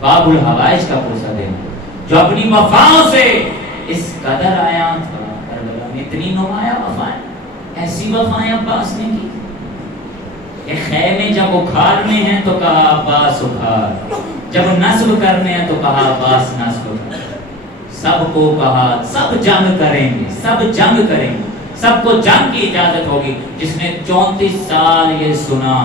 باب الحوائج کا پرسہ دینا، جو اپنی وفاؤں سے اس قدر آیا تھا کربلا میں، اتنی نمایاں وفائیں، ایسی وفائیں عباس نے کی کہ خیمے جب اکھاڑنے ہیں تو کہا عباس اکھاڑ، جب نصب کرنے ہیں تو کہا عباس نصب کر، سب کو کہا سب جنگ کریں گے، سب جنگ کریں گے، سب کو جنگ کی اجازت ہوگی۔ جس نے 34 سال یہ سنا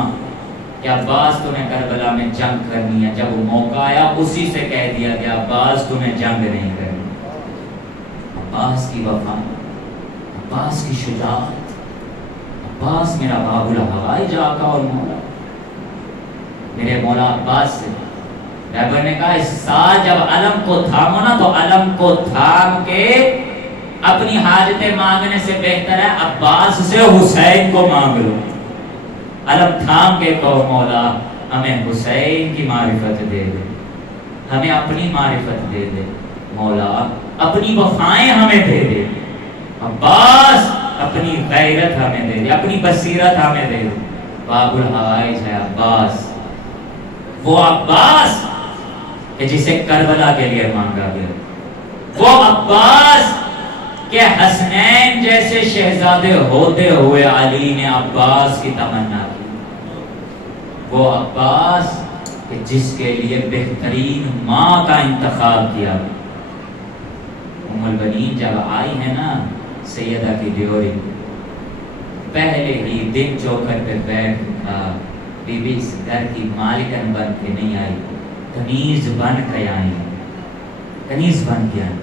کہ عباس تمہیں کربلا میں جنگ کرنی ہے، جب موقع آیا اسی سے کہہ دیا کہ عباس تمہیں جنگ نہیں کرنی۔ عباس کی وفا، عباس کی شجاعت، عباس میرا باب الحوائج آقا اور مولا، میرے مولا عباس سے رہبر نے کہا اس سال جب علم کو تھامو نا تو علم کو تھام کے اپنی حاجتیں مانگنے سے بہتر ہے عباس سے حسین کو مانگ لو۔ علم تھام کے کہو مولا ہمیں حسین کی معرفت دے دے، ہمیں اپنی معرفت دے دے، مولا اپنی وفائیں ہمیں دے دے، عباس اپنی غیرت ہمیں دے دے، اپنی بصیرت ہمیں دے دے۔ باب الحوائج ہے عباس، وہ عباس کہ جسے کربلا کے لیے مانگا گیا، وہ عباس کہ حسنین جیسے شہزادے ہوتے ہوئے علی نے عباس کی تمنا کی، وہ عباس کہ جس کے لیے بہترین ماں کا انتخاب کیا۔ ام البنین جب آئی ہے نا سیدہ کی ڈیوری، پہلے ہی دن چوکر پہ بیٹھ تھا، بی بی اس گھر کی مالکن بن کے نہیں آئی، کنیز بن کے آئی، کنیز بن کے آئی،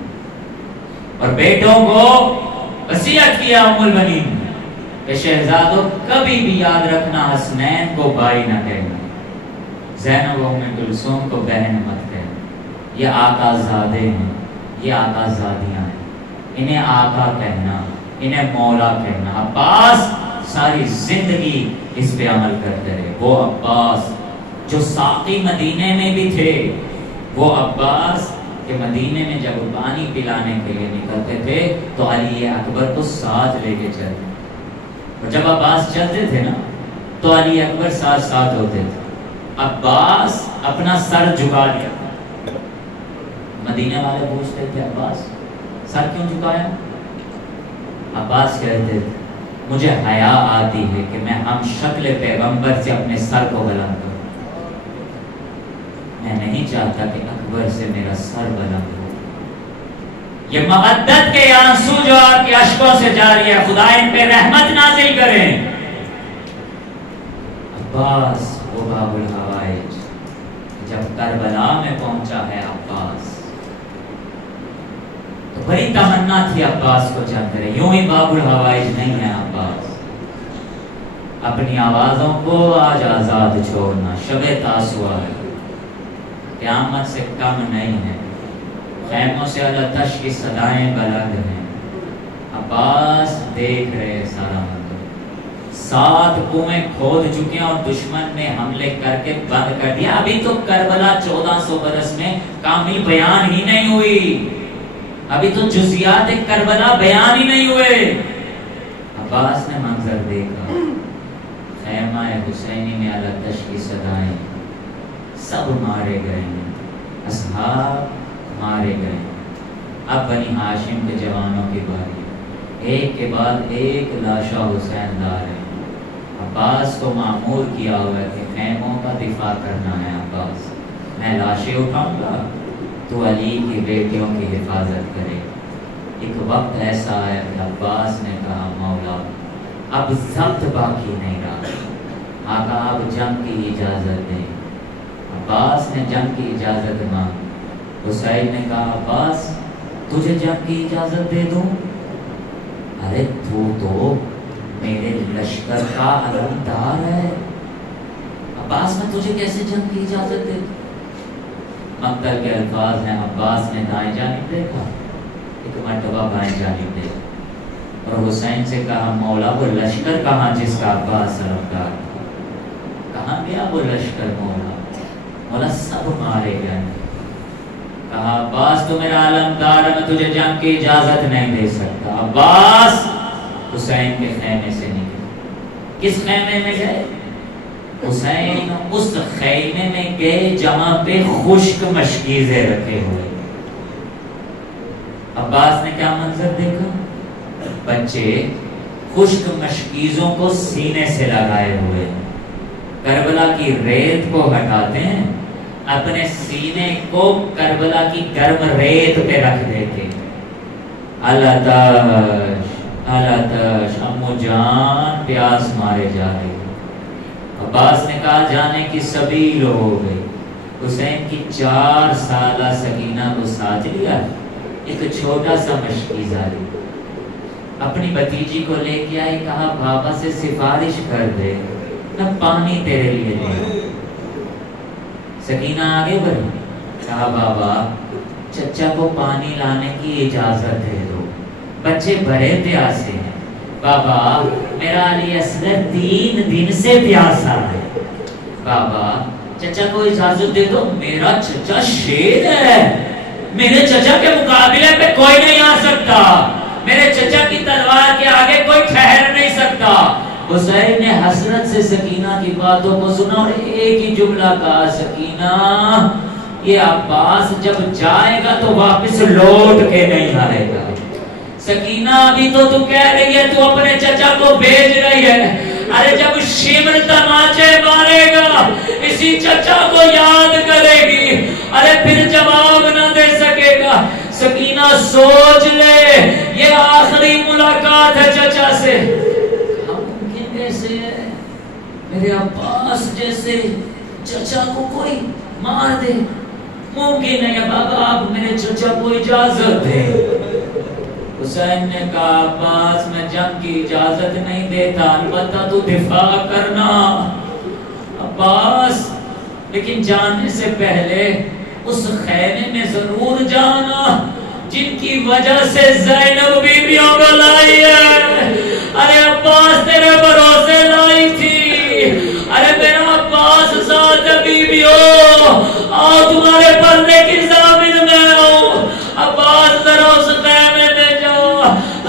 اور بیٹوں کو وصیت کیا ام البنین کہ شہزادوں کبھی بھی یاد رکھنا حسنین کو بھائی نہ کہنا، زینب و ام کلثوم کو بہن مت کہنا، یہ آقا زادے ہیں، یہ آقا زادیاں ہیں، انہیں آقا کہنا، انہیں مولا کہنا۔ عباس ساری زندگی اس پہ عمل کرتے رہے، وہ عباس جو ساقی مدینے میں بھی تھے، وہ عباس کہ مدینے میں جب پانی پلانے کے لیے نکلتے تھے تو علی اکبر کو ساتھ لے کے چلتے، اور جب عباس چلتے تھے نا تو علی اکبر ساتھ ساتھ ہوتے تھے۔ عباس اپنا سر جھکا لیا، مدینے والے پوچھتے تھے عباس سر کیوں جھکایا؟ عباس کہتے تھے مجھے حیا آتی ہے کہ میں ہم شکل پیغمبر سے اپنے سر کو بلند کروں، میں نہیں چاہتا کہ اکبر سے میرا سر بلند ہو۔ یہ مودت کے آنسو جو آپ کے اشکوں سے جاری ہے، خدا ان پہ رحمت نازل کریں۔ عباس وہ باب الحوائج، جب کربلا میں پہنچا ہے عباس تو بڑی تمنا تھی عباس کو جنگ کرے، یوں ہی باب الحوائج نہیں ہے عباس، اپنی آوازوں کو آج آزاد چھوڑنا، شب تاسوعا قیامت سے کم نہیں ہے، خیموں سے الاتش کی صدائیں بلند ہیں۔ عباس دیکھ رہے سارا منظر، 7 کنویں کھود چکے ہیں اور دشمن نے حملے کر کے بند کر دیا، ابھی تو کربلا 1400 برس میں کامل بیان ہی نہیں ہوئی، ابھی تو جزیات کربلا بیان ہی نہیں ہوئے۔ عباس نے منظر دیکھا، خیمہ حسینی میں الاتش کی صدائیں، سب مارے گئے ہیں، اصحاب مارے گئے، اب بنی ہاشم کے جوانوں کی باری، ایک کے بعد ایک لاشا حسین لا رہے ہیں۔ عباس کو مامور کیا ہوا ہے کہ خیموں کا دفاع کرنا ہے، عباس میں لاشیں اٹھاؤں گا تو علی کی بیٹیوں کی حفاظت کرے۔ ایک وقت ایسا ہے کہ عباس نے کہا مولا اب ضبط باقی نہیں رہا، آقا اب جنگ کی اجازت دیں۔ عباس نے جنگ کی اجازت مانگ، حسین نے کہا عباس تجھے جنگ کی اجازت دے دوں؟ ارے تو میرے لشکر کا علمدار ہے، عباس میں تجھے کیسے جنگ کی اجازت دے دوں؟ مقتل کے الفاظ ہیں، عباس نے دائیں جانب دیکھا، ایک مرتبہ بائیں جانب دیکھا، اور حسین سے کہا مولا وہ لشکر کہاں جس کا عباس علمدار تھا، کہاں گیا وہ لشکر مولا؟ مولا سب مارے گئے۔ کہا عباس تو میرا علمدار ہے، میں تجھے جنگ کی اجازت نہیں دے سکتا۔ عباس حسین کے خیمے سے نکلے، کس خیمے میں گئے؟ حسین اس خیمے میں گئے جہاں پہ خشک مشکیزیں رکھے ہوئے. عباس نے کیا منظر دیکھا؟ بچے خشک مشکیزوں کو سینے سے لگائے ہوئے، کربلا کی ریت کو ہٹاتے ہیں، اپنے سینے کو کربلا کی گرم ریت پہ رکھ دیتے. اللہ تاش امو جان پیاس مارے جا رہے. عباس نے کہا جانے کی سبیل ہو گئی. حسین کی 4 سالہ سکینہ کو ساتھ لیا، ایک چھوٹا سا مشکیزہ لی، اپنی بھتیجی کو لے کے آئی، کہا بابا سے سفارش کر دے نہ پانی تیرے لیے دے. سکینہ آگے بڑھی، کہا بابا چچا کو پانی لانے کی اجازت دے دو، بچے بڑے پیاسے ہیں. بابا میرا علی اصغر 3 دن سے پیاسا ہے. بابا چچا کو اجازت دے دو، میرا چچا شیر ہے، میرے چچا کے مقابلے پہ کوئی نہیں آ سکتا، میرے چچا کی تلوار کے آگے کوئی ٹھہر نہیں سکتا. حسین نے حسرت سے سکینہ کی باتوں کو سنا اور ایک ہی جملہ کہا، سکینہ یہ عباس جب جائے گا تو واپس لوٹ کے نہیں آئے گا. سکینہ ابھی تو تو کہہ رہی ہے تو اپنے چچا کو بھیج رہی ہے، ارے جب شمر تماچے مارے گا اسی چچا کو یاد کرے گی، ارے پھر جواب نہ دے سکے گا. سکینہ سوچ لے یہ آخری ملاقات ہے چچا سے. ممکن کیسے ہے میرے عباس جیسے چچا کو کوئی مار دے؟ ممکن ہے بابا آپ میرے چچا کو اجازت دے. حسین نے کہا عباس میں جنگ کی اجازت نہیں دیتا، البتہ تو دفاع کرنا. عباس لیکن جانے سے پہلے اس خیمے میں ضرور جانا جن کی وجہ سے زینب بیویوں کو لائی ہے. ارے عباس تیرے بھروسے لائی تھی، ارے میرا عباس ذات بیویوں آؤ تمہارے پردے کی ضامن میں ہوں. عباس ذرا اس خیمے میں جاؤ،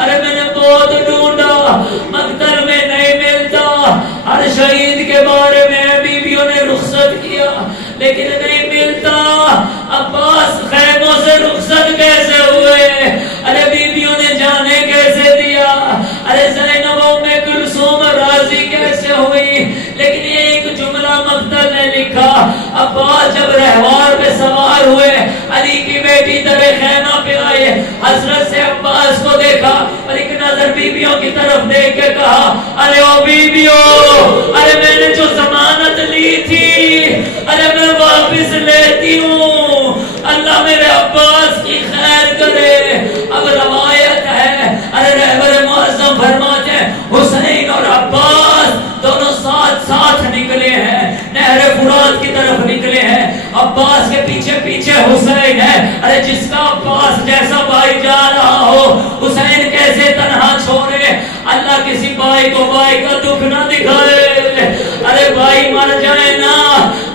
ارے میں نے بہت ڈھونڈا مقتل میں نہیں ملتا. ہر شہید کے بارے میں بیویوں نے رخصت کیا لیکن نہیں ملتا. عباس خیموں سے رخصت کیسے ہوئے؟ ارے بیویوں نے جانے کیسے دیا؟ ارے زینب ام کلثوم راضی کیسے ہوئی؟ لیکن ایک جملہ مقتل نے لکھا، عباس جب رہوار پہ سوار ہوئے علی کی بیٹی در خیمہ پہ آئے، حسرت سے عباس کو دیکھا اور ایک نظر بیویوں کی طرف دیکھ کے کہا، ارے او بیویوں، ارے میں نے جو ضمانت لی تھی ارے میں واپس لیتی ہوں، اللہ میرے عباس کی خیر کرے. اب روایت ہے، ارے رہبر معظم فرماتے ہیں حسین اور عباس دونوں ساتھ ساتھ نکلے ہیں، نہر فرات کی طرف نکلے ہیں. عباس کے پیچھے پیچھے حسین ہے. ارے جس کا عباس جیسا بھائی جا رہا ہو حسین کیسے تنہا چھوڑے؟ اللہ کسی بھائی کو بھائی کا دکھ نہ دکھائے. ارے بھائی مر جائے نا،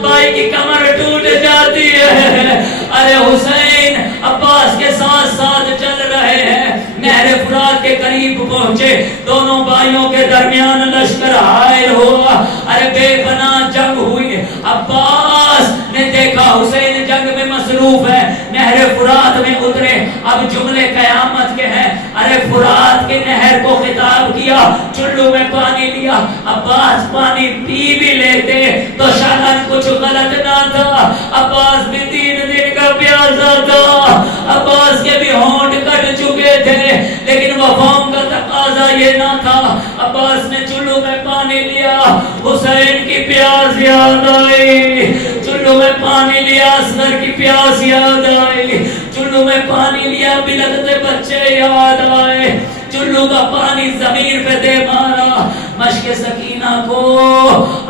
بھائی کی کمر ٹوٹ جاتی ہے. ارے حسین عباس کے ساتھ ساتھ چل رہے ہیں، نہر فرات کے قریب پہنچے، دونوں بھائیوں کے درمیان لشکر حائل ہوا. ارے بے پناہ جنگ ہوئی. عباس نے دیکھا حسین جنگ میں مصروف ہے، نہر فرات میں اترے. اب جملے قیامت کے ہیں. ارے فرات کے نہر کو خطاب کیا، چلو میں پانی لیا. عباس پانی پی بھی لیتے تو شاید کچھ غلط نہ تھا. عباس بھی 3 دن کا پیاسا تھا، عباس کے بھی ہونٹ کٹ چکے تھے، لیکن وفاؤں کا تقاضا یہ نہ تھا. عباس نے چلو میں پانی لیا، حسین کی پیاس یاد آئی. چلو میں پانی لیا، اصغر کی پیاس یاد آئی. چلو میں پانی لیا، بلکتے بچے یاد آئے. چلو کا پانی زمین پہ دے مارا، مشک سکینہ کو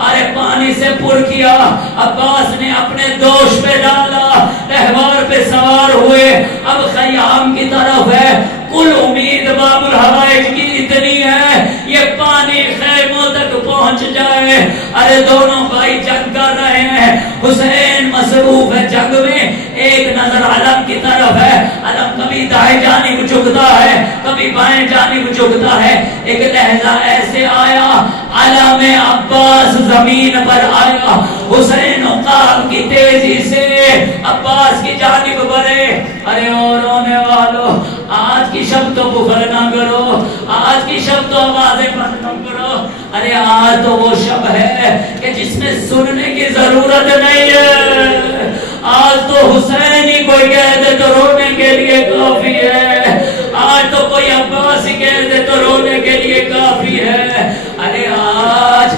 ارے پانی سے پر کیا. عباس نے اپنے دوش پہ ڈالا، رہوار پہ سوار ہوئے. اب خیام کی طرف ہے، کل امید باب الحوائج کی اتنی ہے یہ پانی خیموں تک پہنچ جائے. ارے دونوں بھائی جنگ کر رہے ہیں، حسین مصروف ہے جنگ میں. ایک نظر علم کی طرف ہے، علم کا کبھی دائیں جانب جھکتا ہے کبھی بائیں جانب جھکتا ہے. ایک لہجہ ایسے آیا علم عباس زمین پر آیا. حسین قام کی تیزی سے عباس کی جانب بڑھے. ارے اور رونے والوں آج کی شب تو بخل نہ کرو, آج کی شب تو آوازیں بند نہ کرو. ارے آج تو وہ شب ہے کہ جس میں سننے کی ضرورت نہیں ہے. آج تو حسین ہی کوئی کہہ دے تو رونے کے لیے کافی ہے. آج تو کوئی عباس ہی کہہ دے تو رونے کے لیے کافی ہے. ارے آج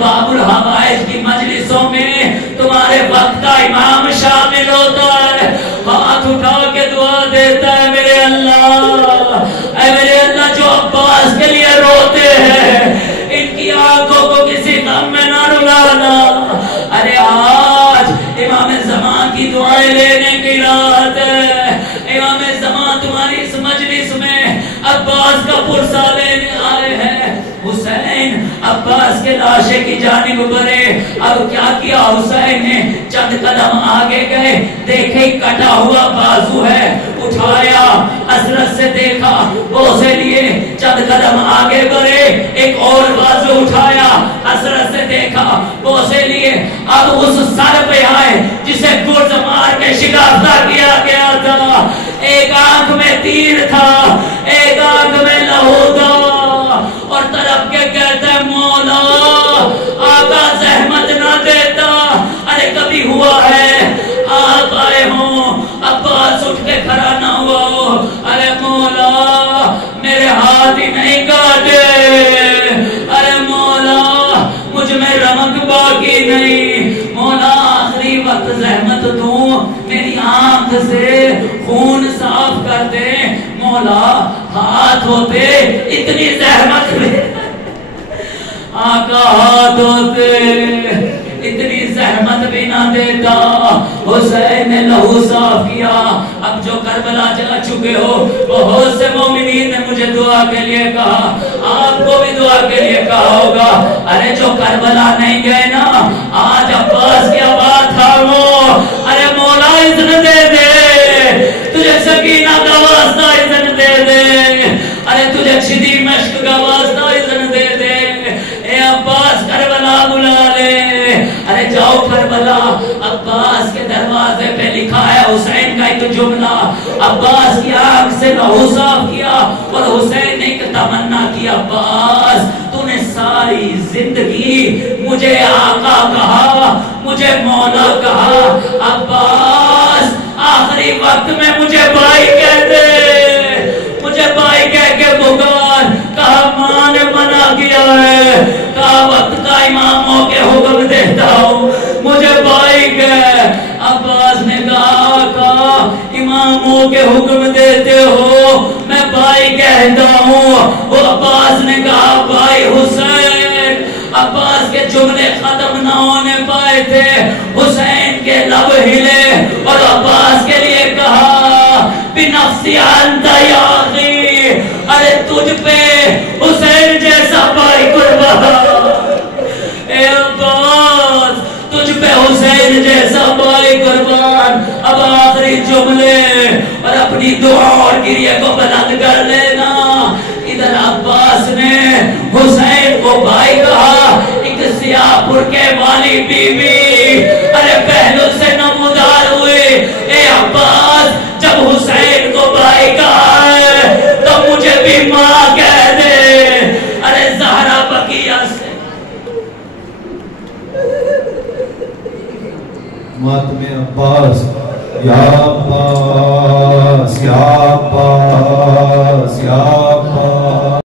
باب الحوائج کی مجلسوں میں تمہارے وقت کا امام شامل ہوتا ہے, ہاتھ اٹھا کے دعا دیتا ہے میرے اللہ, اے میرے اللہ جو عباس کے لیے روتے ہیں ان کی آنکھوں کو کسی غم میں نہ رلانا. ارے آج امام زمان کی دعائیں لینے کی رات ہے. امام زمان تمہاری اس مجلس میں عباس کا پرسہ لینے آئے ہیں. حسین عباس کے لاشے کی جانب بڑھے. اب کیا کیا حسین نے, چند قدم آگے گئے, دیکھے کٹا ہوا بازو ہے, اٹھایا, حسرت سے دیکھا, بوسے لیے, چند قدم آگے بڑھے, ایک اور بازو اٹھایا, حسرت سے دیکھا, بوسے لیے. اب اس سر پہ آئے جسے گرز مار کے شکافتہ کیا گیا تھا. ایک آنکھ میں تیر تھا, ایک آنکھ میں لہو تھا, اور طرف کے کہتا ہے مولا آقا زحمت نہ دیتا. ارے کبھی ہوا ہے آپ آئے ہوں عباس اٹھ کے کھڑا نہ ہوا ہو, ارے مولا میرے ہاتھ ہی نہیں کاٹے, ارے مولا مجھ میں رمق باقی نہیں, مولا آخری وقت زحمت دوں, میری آنکھ سے خون صاف کر دے. مولا ہاتھ ہوتے اتنی زحمت میں, آقا ہاتھ ہوتے اتنی زحمت بھی نہ دیتا. حسین نے لہو صاف کیا. اب جو کربلا جا چکے ہو بہت سے مومنین نے مجھے دعا کے لیے کہا, آپ کو بھی دعا کے لیے کہا ہوگا. ارے جو کربلا نہیں گئے نا, آج عباس کی آواز تھامو. ارے مولا اذن دے دے, تجھے سکینہ کا واسطہ اذن دے دے, ارے تجھے شدی مشق کا واسطہ اذن دے دے. اے عباس کربلا بلا لے. ارے جاؤ کربلا. عباس کے دروازے پہ لکھا ہے حسین کا ایک جملہ, عباس کی آنکھ سے لہو صاف کیا, اور حسین نے ایک تمنا کی, عباس تو نے ساری زندگی مجھے آقا کہا, مجھے مولا کہا, عباس آخری وقت میں مجھے بھائی کہہ دے, مجھے بھائی کہہ کے پکار. کہا ماں نے منع کیا ہے, کہا وقت کا امام ہو کے حکم دیتا ہوں, مجھے بھائی کہہ. عباس نے کہا امام ہو کے حکم دیتے ہو, میں بھائی کہتا ہوں. وہ عباس نے کہا بھائی حسین. عباس کے جملے ختم نہ ہونے پائے تھے, حسین کے لب ہلے اور عباس کے لیے کہا بنفسی انت یا اخی, ارے تجھ پہ حسین جیسا بھائی قربان. اے عباس تجھ پہ حسین جیسا بھائی قربان. اب آخری جملے اور اپنی دعا اور گریہ کو بلند کر لینا. ادھر عباس نے حسین کو بھائی کہا, ایک سیاہ برقع والی بی بی ارے پہلو سے نمودار ہوئے. اے عباس جب حسین کو بھائی کہا ہے تو مجھے بھی ماں کہہ دے. ارے زہرا بقیہ سے ماتم عباس, یا عباس یا عباس یا